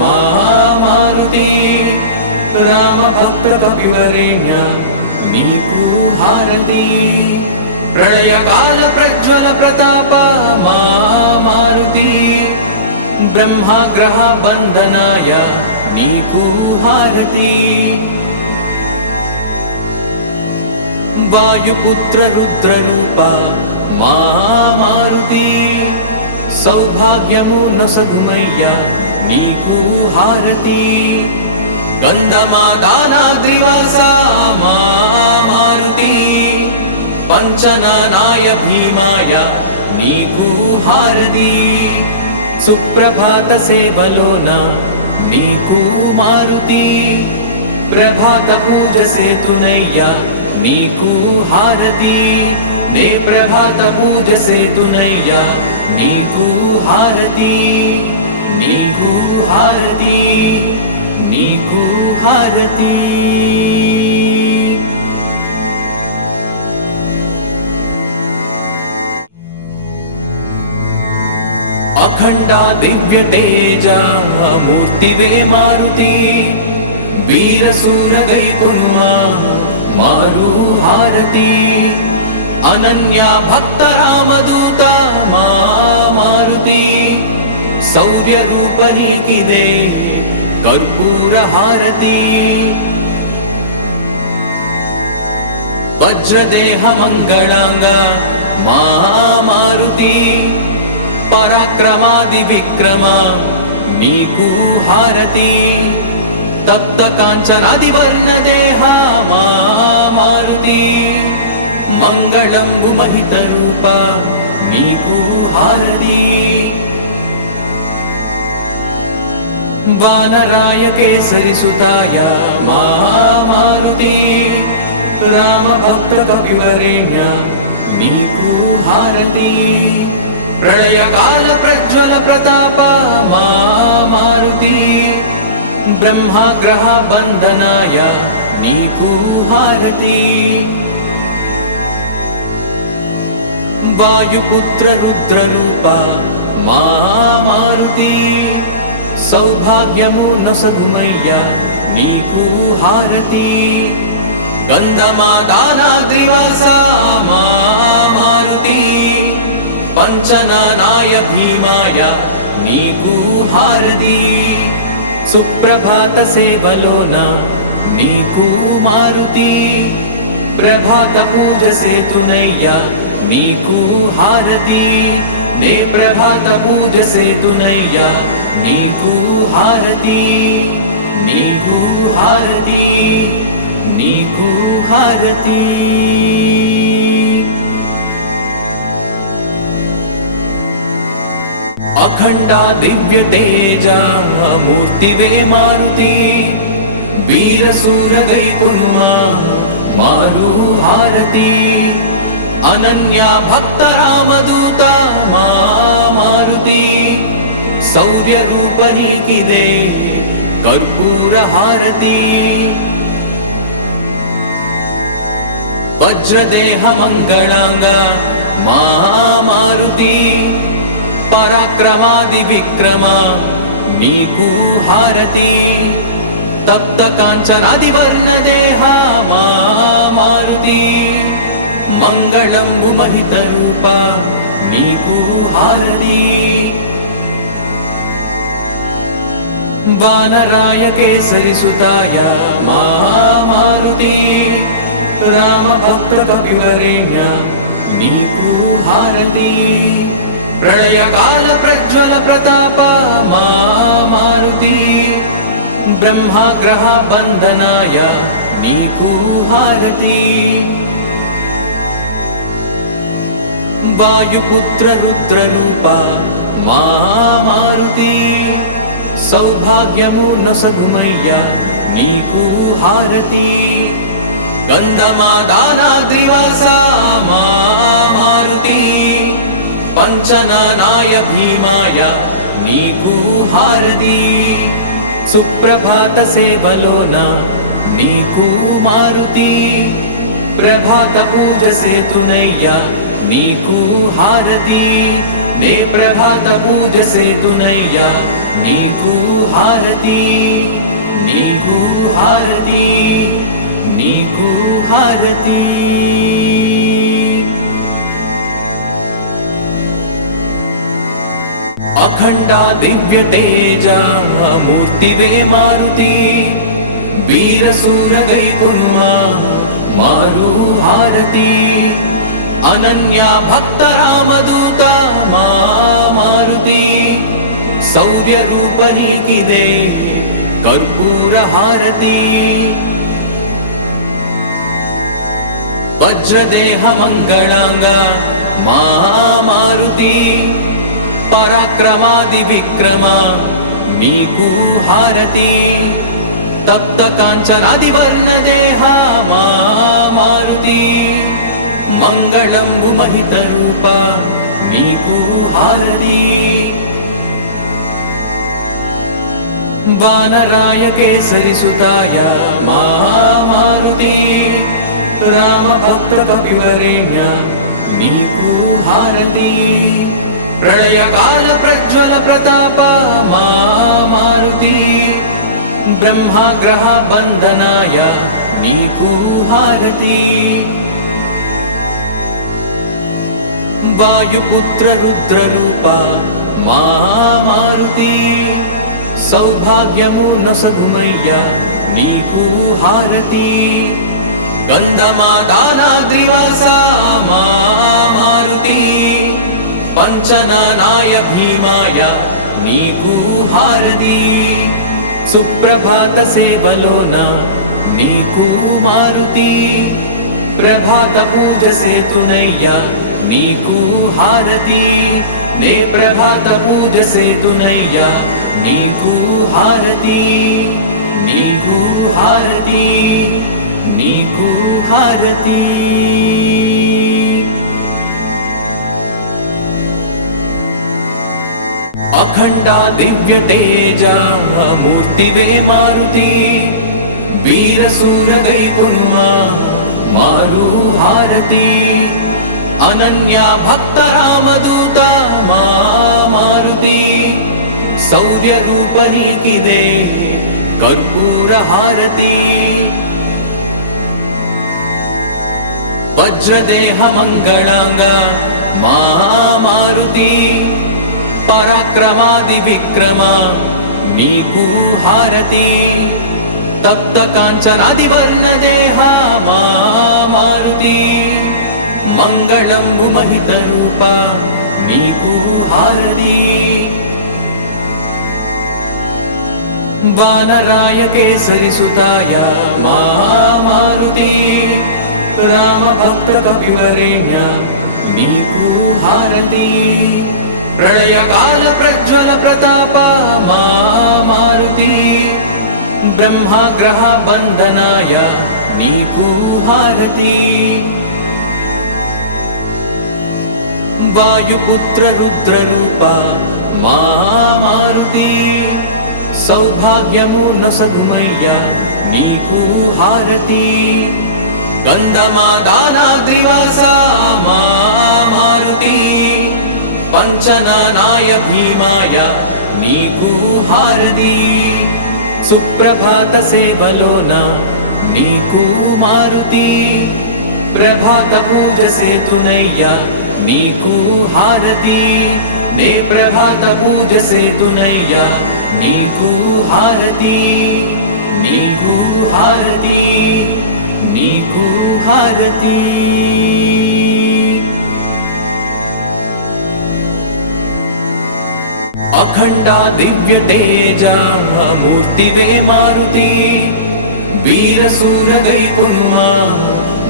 मारुति राम भक्त कपिवरेण्य नीकु हारती प्रलय काल प्रज्वल प्रताप मारुति ब्रह्माग्रह बंधनाय नीकु हारती वायुपुत्र रुद्र रूपा मारुति सौभाग्यमु नसगुमय्य नीकु हारती गंधमादानाद्रिवासा मारुति पंचनानाय भीमाय नीकु हारती सुप्रभात सेवलोन नीकु मारुति प्रभात पूज सेतुनय्य नीकु हारती ने प्रभात पूज सेतुनय्य नीकु हारती नीकु हारती नीकु हारती अखंडा दिव्य तेजा मूर्तिवे मारुति वीरसूर गैपुन्मा मारु हारती अनन्या भक्त रामदूता मारुति शौर्य रूपनीकिदे कर्पूर हारती वज्रदेह मंगलांगा मारुति पराक्रमादि विक्रमा नीकु हारती तप्त कांचनादि वर्ण देहा मारुति मंगलंबु महित रूपा नीकु हारती वानराय केसरी सुताय मारुति राम भक्त कपिवरेण्य नीकु हारती प्रलय काल प्रज्वल प्रताप मारुति ब्रह्माग्रह बंधनाय नीकु हारती वायुपुत्र रुद्र रूपा मारुति सौभाग्यमु नसगुमय्य नीकु हारती गंधमादानाद्रिवासा मारुति पंचनानाय भीमाय नीकु हारती सुप्रभात सेवलोन नीकु मारुति प्रभात पूज सेतुनय्य नीकु हारती ने प्रभात पूज सेतुनय्य नीकु हारती नीकु हारती नीकु हारती अखंडा दिव्य तेजा मूर्तिवे मारुति वीरसूर गैपुन्मा मारु हारती अनन्या भक्त रामदूता मारुति शौर्य रूपनीकिदे कर्पूर हारती वज्रदेह मंगलांगा मारुति पराक्रमादि विक्रमा नीकु हारती तप्त कांचनादि वर्ण देहा मारुति మంగళంబు మహిత రూప నీకు హారతి వానరాయ కేసరి సుతాయ మారుతి రామ భక్త కవివరేణ్య నీకు హారతి ప్రళయకాల ప్రజ్వల ప్రతాప మారుతి బ్రహ్మగ్రహ బంధనాయ నీకు హారతి వాయుపుత్ర రుద్ర రూప మారుతి సౌభాగ్యమూర్ణ సగుమయ్య నీకు హారతి గంధమాదానాద్రివాస మారుతి పంచనానాయ భీమాయ నీకు హారతి సుప్రభాత సేవలోన నీకు మారుతి ప్రభాత పూజ సేతునయ్య నీకు హారతి నే ప్రభాత పూజ సేతునయ్య నీకు హారతి నీకు హారతి నీకు హారతి అఖండ దివ్య తేజ మూర్తివే మారుతి వీరసూర గైకునుమా మారు హారతి అనన్య భక్త రామదూత మారుతి శౌర్య రూప నీకిదే కర్పూర హారతి వజ్రదేహ మంగళాంగ మారుతి పరాక్రమాది విక్రమ నీకు హారతి తప్త కాంచనాది వర్ణ దేహ మారుతి మంగళంబు మహిత రూప నీకు హారతి వానరాయ కేసరి సుతాయ మారుతి రామ భక్త కవివరేణ్య నీకు హారతి ప్రళయకాల ప్రజ్వల ప్రతాప మారుతి బ్రహ్మగ్రహ బంధనాయ నీకు హారతి వాయుపుత్ర రుద్ర రూప మారుతి సౌభాగ్యమూర్ణ సగుమయ్య నీకు హారతి గంధమాదానాద్రివాస మారుతి పంచనానాయ భీమాయ నీకు హారతి సుప్రభాత సేవలోన నీకు మారుతి ప్రభాత పూజ సేతునయ్య నీకు హారతి నే ప్రభాత పూజ సేతునయ్య నీకు హారతి నీకు హారతి నీకు హారతి అఖండ దివ్య తేజ మూర్తివే మారుతి వీరసూర గైకునుమా మారు హారతి అనన్య భక్త రామదూత మారుతి శౌర్య రూప నీకిదే కర్పూర హారతి వజ్రదేహ మంగళాంగ మారుతి పరాక్రమాది విక్రమ నీకు హారతి తప్త కాంచనాది వర్ణ దేహ మారుతి మంగళంబు మహిత రూప నీకు హారతి వానరాయ కేసరి సుతాయ మారుతి రామ భక్త కవివరేణ్య నీకు హారతి ప్రళయకాల ప్రజ్వల ప్రతాప మారుతి బ్రహ్మగ్రహ బంధనాయ నీకు హారతి వాయుపుత్ర రుద్ర రూప మారుతి సౌభాగ్యమూర్ణ సగుమయ్య నీకు హారతి గంధమాదానాద్రివాస మారుతి పంచనానాయ భీమాయ నీకు హారతి సుప్రభాత సేవలోన నీకు మారుతి ప్రభాత పూజ సేతునయ్యా నీకు హారతి నే ప్రభాత పూజ సేతునయ్యా నీకు హారతి నీకు హారతి నీకు హారతి అఖండ దివ్య తేజ మూర్తివే మారుతి వీర సూర గైపున్మా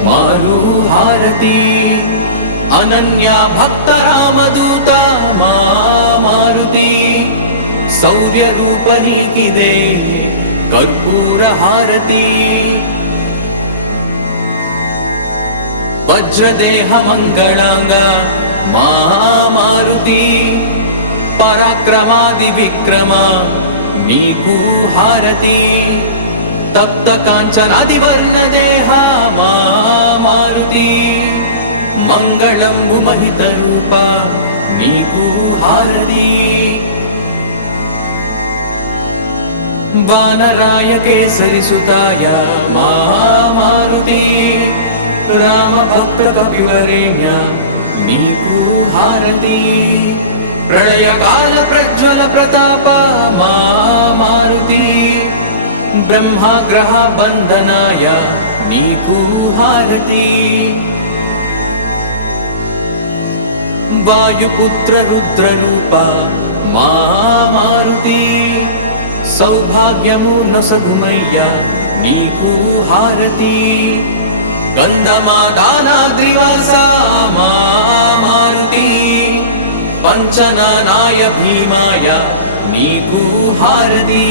మారు హారతి అనన్య భక్త రామదూత మా మారుతి శౌర్య రూప నీకిదే కర్పూర హారతి వజ్రదేహ మంగళాంగ మా మారుతి పరాక్రమాది విక్రమ నీకు హారతి తప్త కాంచనాది వర్ణ దేహ మా మారుతి మంగళంబు మహిత రూప నీకు హారతి వానరాయ కేసరి సుతాయ మా మారుతి రామ భక్త కపివరేణ్య నీకు హారతి ప్రళయ కాల ప్రజ్వల ప్రతాప మా మారుతి బ్రహ్మాగ్రహ బంధనాయ నీకు హారతి వాయుపుత్ర రుద్ర రూప మా మారుతి సౌభాగ్యము నొసగుమయ్య నీకు హారతి గంధమాదానాద్రివాస మా మారుతి పంచనానాయ భీమాయ నీకు హారతి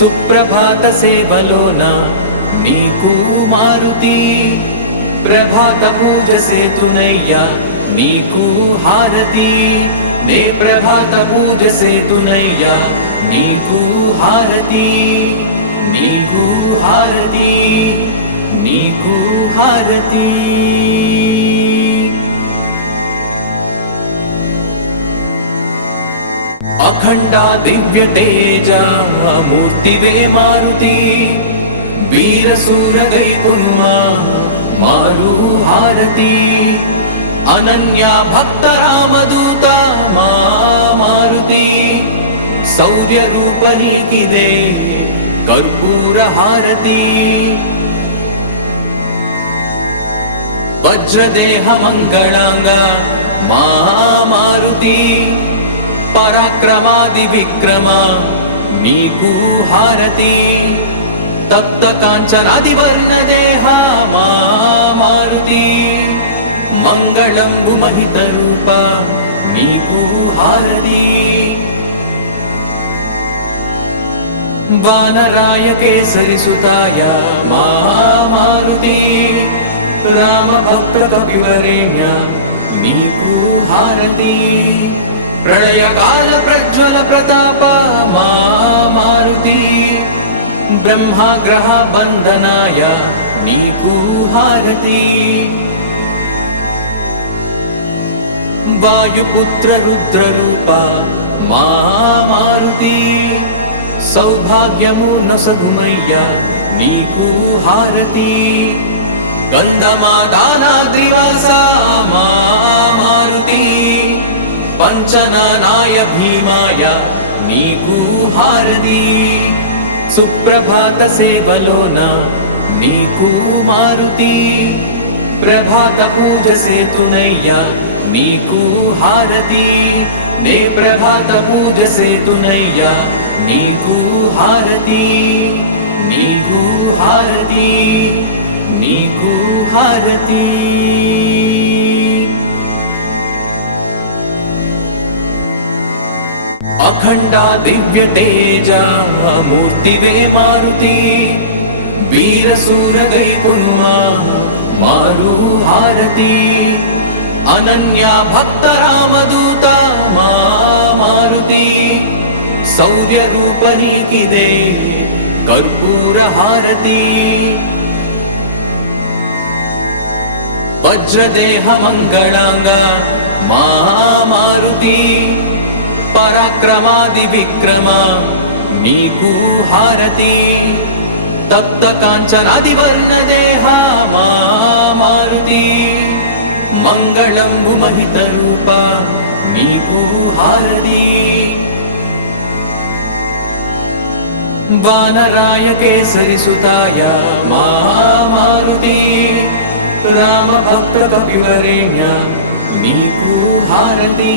సుప్రభాత సేవలోన నీకు మారుతి ప్రభాత పూజ సేతునయ్యా నీకు హారతి నే ప్రభాత పూజ సేతునయ్యా నీకు హారతి నీకు హారతి నీకు హారతి అఖండ దివ్య తేజ మూర్తివే మారుతి వీర సూర గైపున్మా మారు హారతి అనన్య భక్త రామదూత మా మారుతి శౌర్య రూప నీకిదే కర్పూర హారతి వజ్రదేహ మంగళాంగ మా మారుతి పరాక్రమాది విక్రమ నీకు హారతి తప్త కాంచనాది వర్ణ దేహ మా మారుతి మంగళంబు మహిత రూప నీకు హారతి వానరాయ కేసరి సుతాయ మా మారుతి రామ భక్త కపివరేణ్య నీకు హారతి ప్రళయ కాల ప్రజ్వల ప్రతాప మా మారుతి బ్రహ్మాగ్రహ బంధనాయ నీకు హారతి వాయుపుత్ర రుద్ర రూప మా మారుతి సౌభాగ్యము నొసగుమయ్య నీకు హారతి గంధమాదానాద్రివాస మా మారుతి పంచనానాయ భీమాయ నీకు హారతి సుప్రభాత సేవలోన నీకు మారుతి ప్రభాత పూజ సేతునయ్యా నీకు హారతి నే ప్రభాత పూజ సేతునయ్యా నీకు హారతి నీకు హారతి నీకు హారతి అఖండ దివ్య తేజ మూర్తివే మారుతి వీర సూర గైపున్మా మారు హారతి అనన్య భక్త రామదూత మా మారుతి శౌర్య రూప నీకిదే కర్పూర హారతి వజ్రదేహ మంగళాంగ మా మారుతి పరాక్రమాది విక్రమ నీకు హారతి తప్త కాంచనాదివర్ణ దేహా మా మారుతి మంగళంబు మహిత రూప నీకు హారతి వానరాయ కేసరి సుతాయ మా మారుతి రామ భక్త కపివరేణ్య నీకు హారతి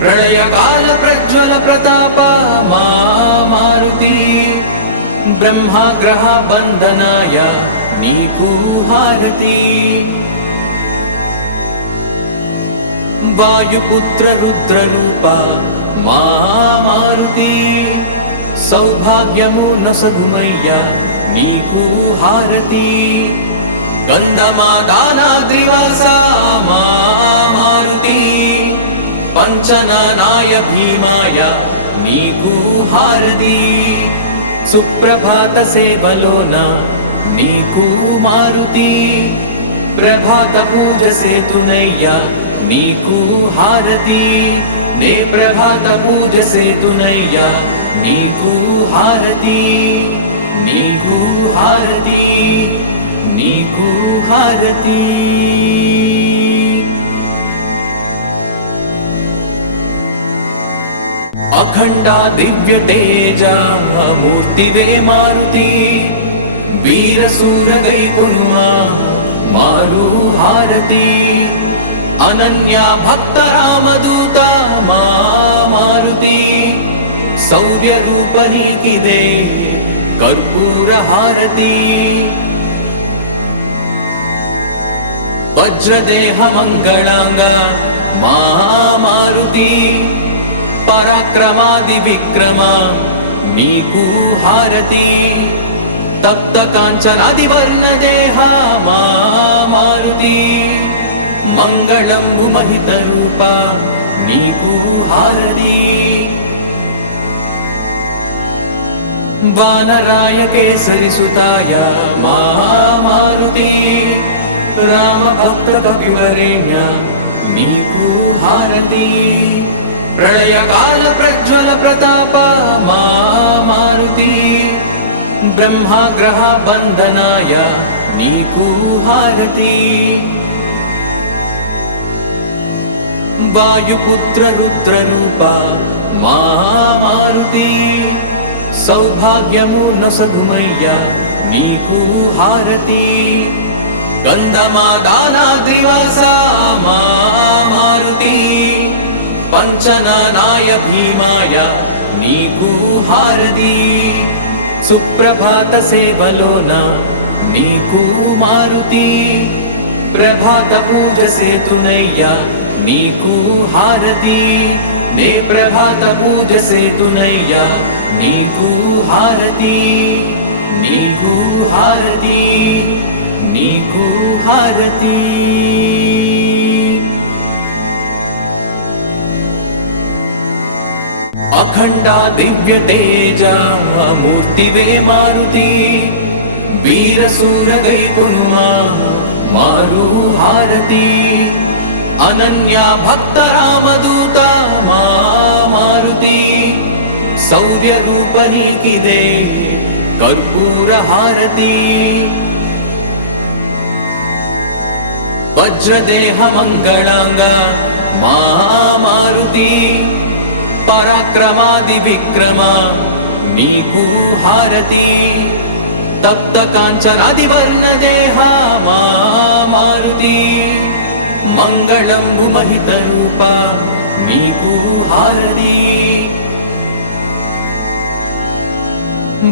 ప్రళయ కాల ప్రజ్వల ప్రతాప మా మారుతి బ్రహ్మగ్రహ బంధనాయ నీకు హారతి వాయుపుత్ర రుద్ర రూప మా మారుతి సౌభాగ్యము నసగుమయ్య నీకు హారతి గంధమాదానాద్రివాస మా మారుతి పంచనానాయ భీమాయ నీకు హారతి సుప్రభాత సేవలోన నీకు మారుతి ప్రభాత పూజ సేతునయ్య నీకు హారతి నే ప్రభాత పూజ సేతునయ్య నీకు హారతి నీకు హారతి నీకు హారతి అఖండ దివ్య తేజ మూర్తివే మారుతి వీరసూర గై కొనుమా మారు హారతి అనన్య భక్త రామదూత మా మారుతి శౌర్య రూప నీకిదే కర్పూర హారతి వజ్రదేహ మంగళాంగ మా మారుతి పరాక్రమాది విక్రమ నీకు హారతి తప్త కాంచనాది వర్ణ దేహ మా మారుతి మంగళంబు మహిత రూప నీకు హారతి వానరాయ కేసరి సుతాయ మా మారుతి రామ భక్త కపివరేణ్య నీకు హారతి ప్రళయ కాల ప్రజ్వల ప్రతాప మా మారుతి బ్రహ్మగ్రహ బంధనాయ నీకు హారతి వాయుపుత్ర రుద్ర రూప మా మారుతి సౌభాగ్యము నసగుమయ్య నీకు హారతి గంధమాదానాద్రివాస మా మారుతి పంచనానాయ భీమాయ నీకు హారతి సుప్రభాత సేవలోన నీకు మారుతి ప్రభాత పూజ సేతునయ్య నీకు హారతి నే ప్రభాత పూజ సేతునయ్య నీకు హారతి నీకు హారతి నీకు హారతి అఖండ దివ్య తేజ మూర్తివే మారుతి వీరసూర గై కొనుమా మారు హారతి అనన్య భక్త రామదూత మా మారుతి శౌర్య రూప నీకిదే కర్పూర హారతి వజ్రదేహ మంగళాంగ మా మారుతి పరాక్రమాది విక్రమ నీకు హారతి తప్త కాంచనాది వర్ణ దేహ మా మారుతి మంగళంబు మహిత రూప నీకు హారతి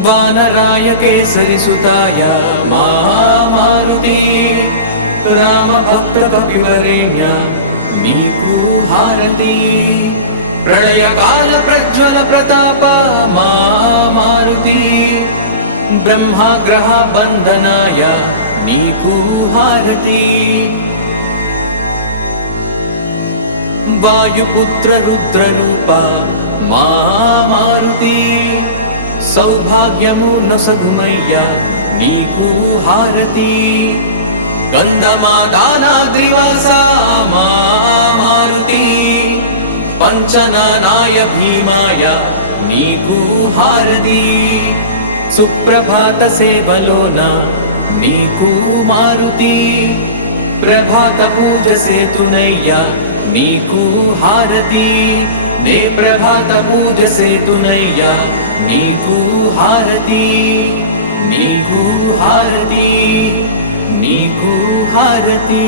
వానరాయ కేసరి సుతాయ మా మారుతి రామ భక్త కపివరేణ్య నీకు హారతి ప్రళయ కాల ప్రజ్వల ప్రతాప మా మారుతి బ్రహ్మగ్రహ బంధనాయ నీకు హారతి వాయుపుత్ర రుద్ర రూప మా మారుతి సౌభాగ్యము నసగుమయ్య నీకు హారతి గంధమాదానాద్రివాస మా మారుతి పంచనానాయ భీమాయ నీకు హారతి సుప్రభాత సేవలోన నీకు మారుతి ప్రభాత పూజ సేతునయ్యా నీకు హారతి నే ప్రభాత పూజ సేతునయ్యా నీకు హారతి నీకు హారతి నీకు హారతి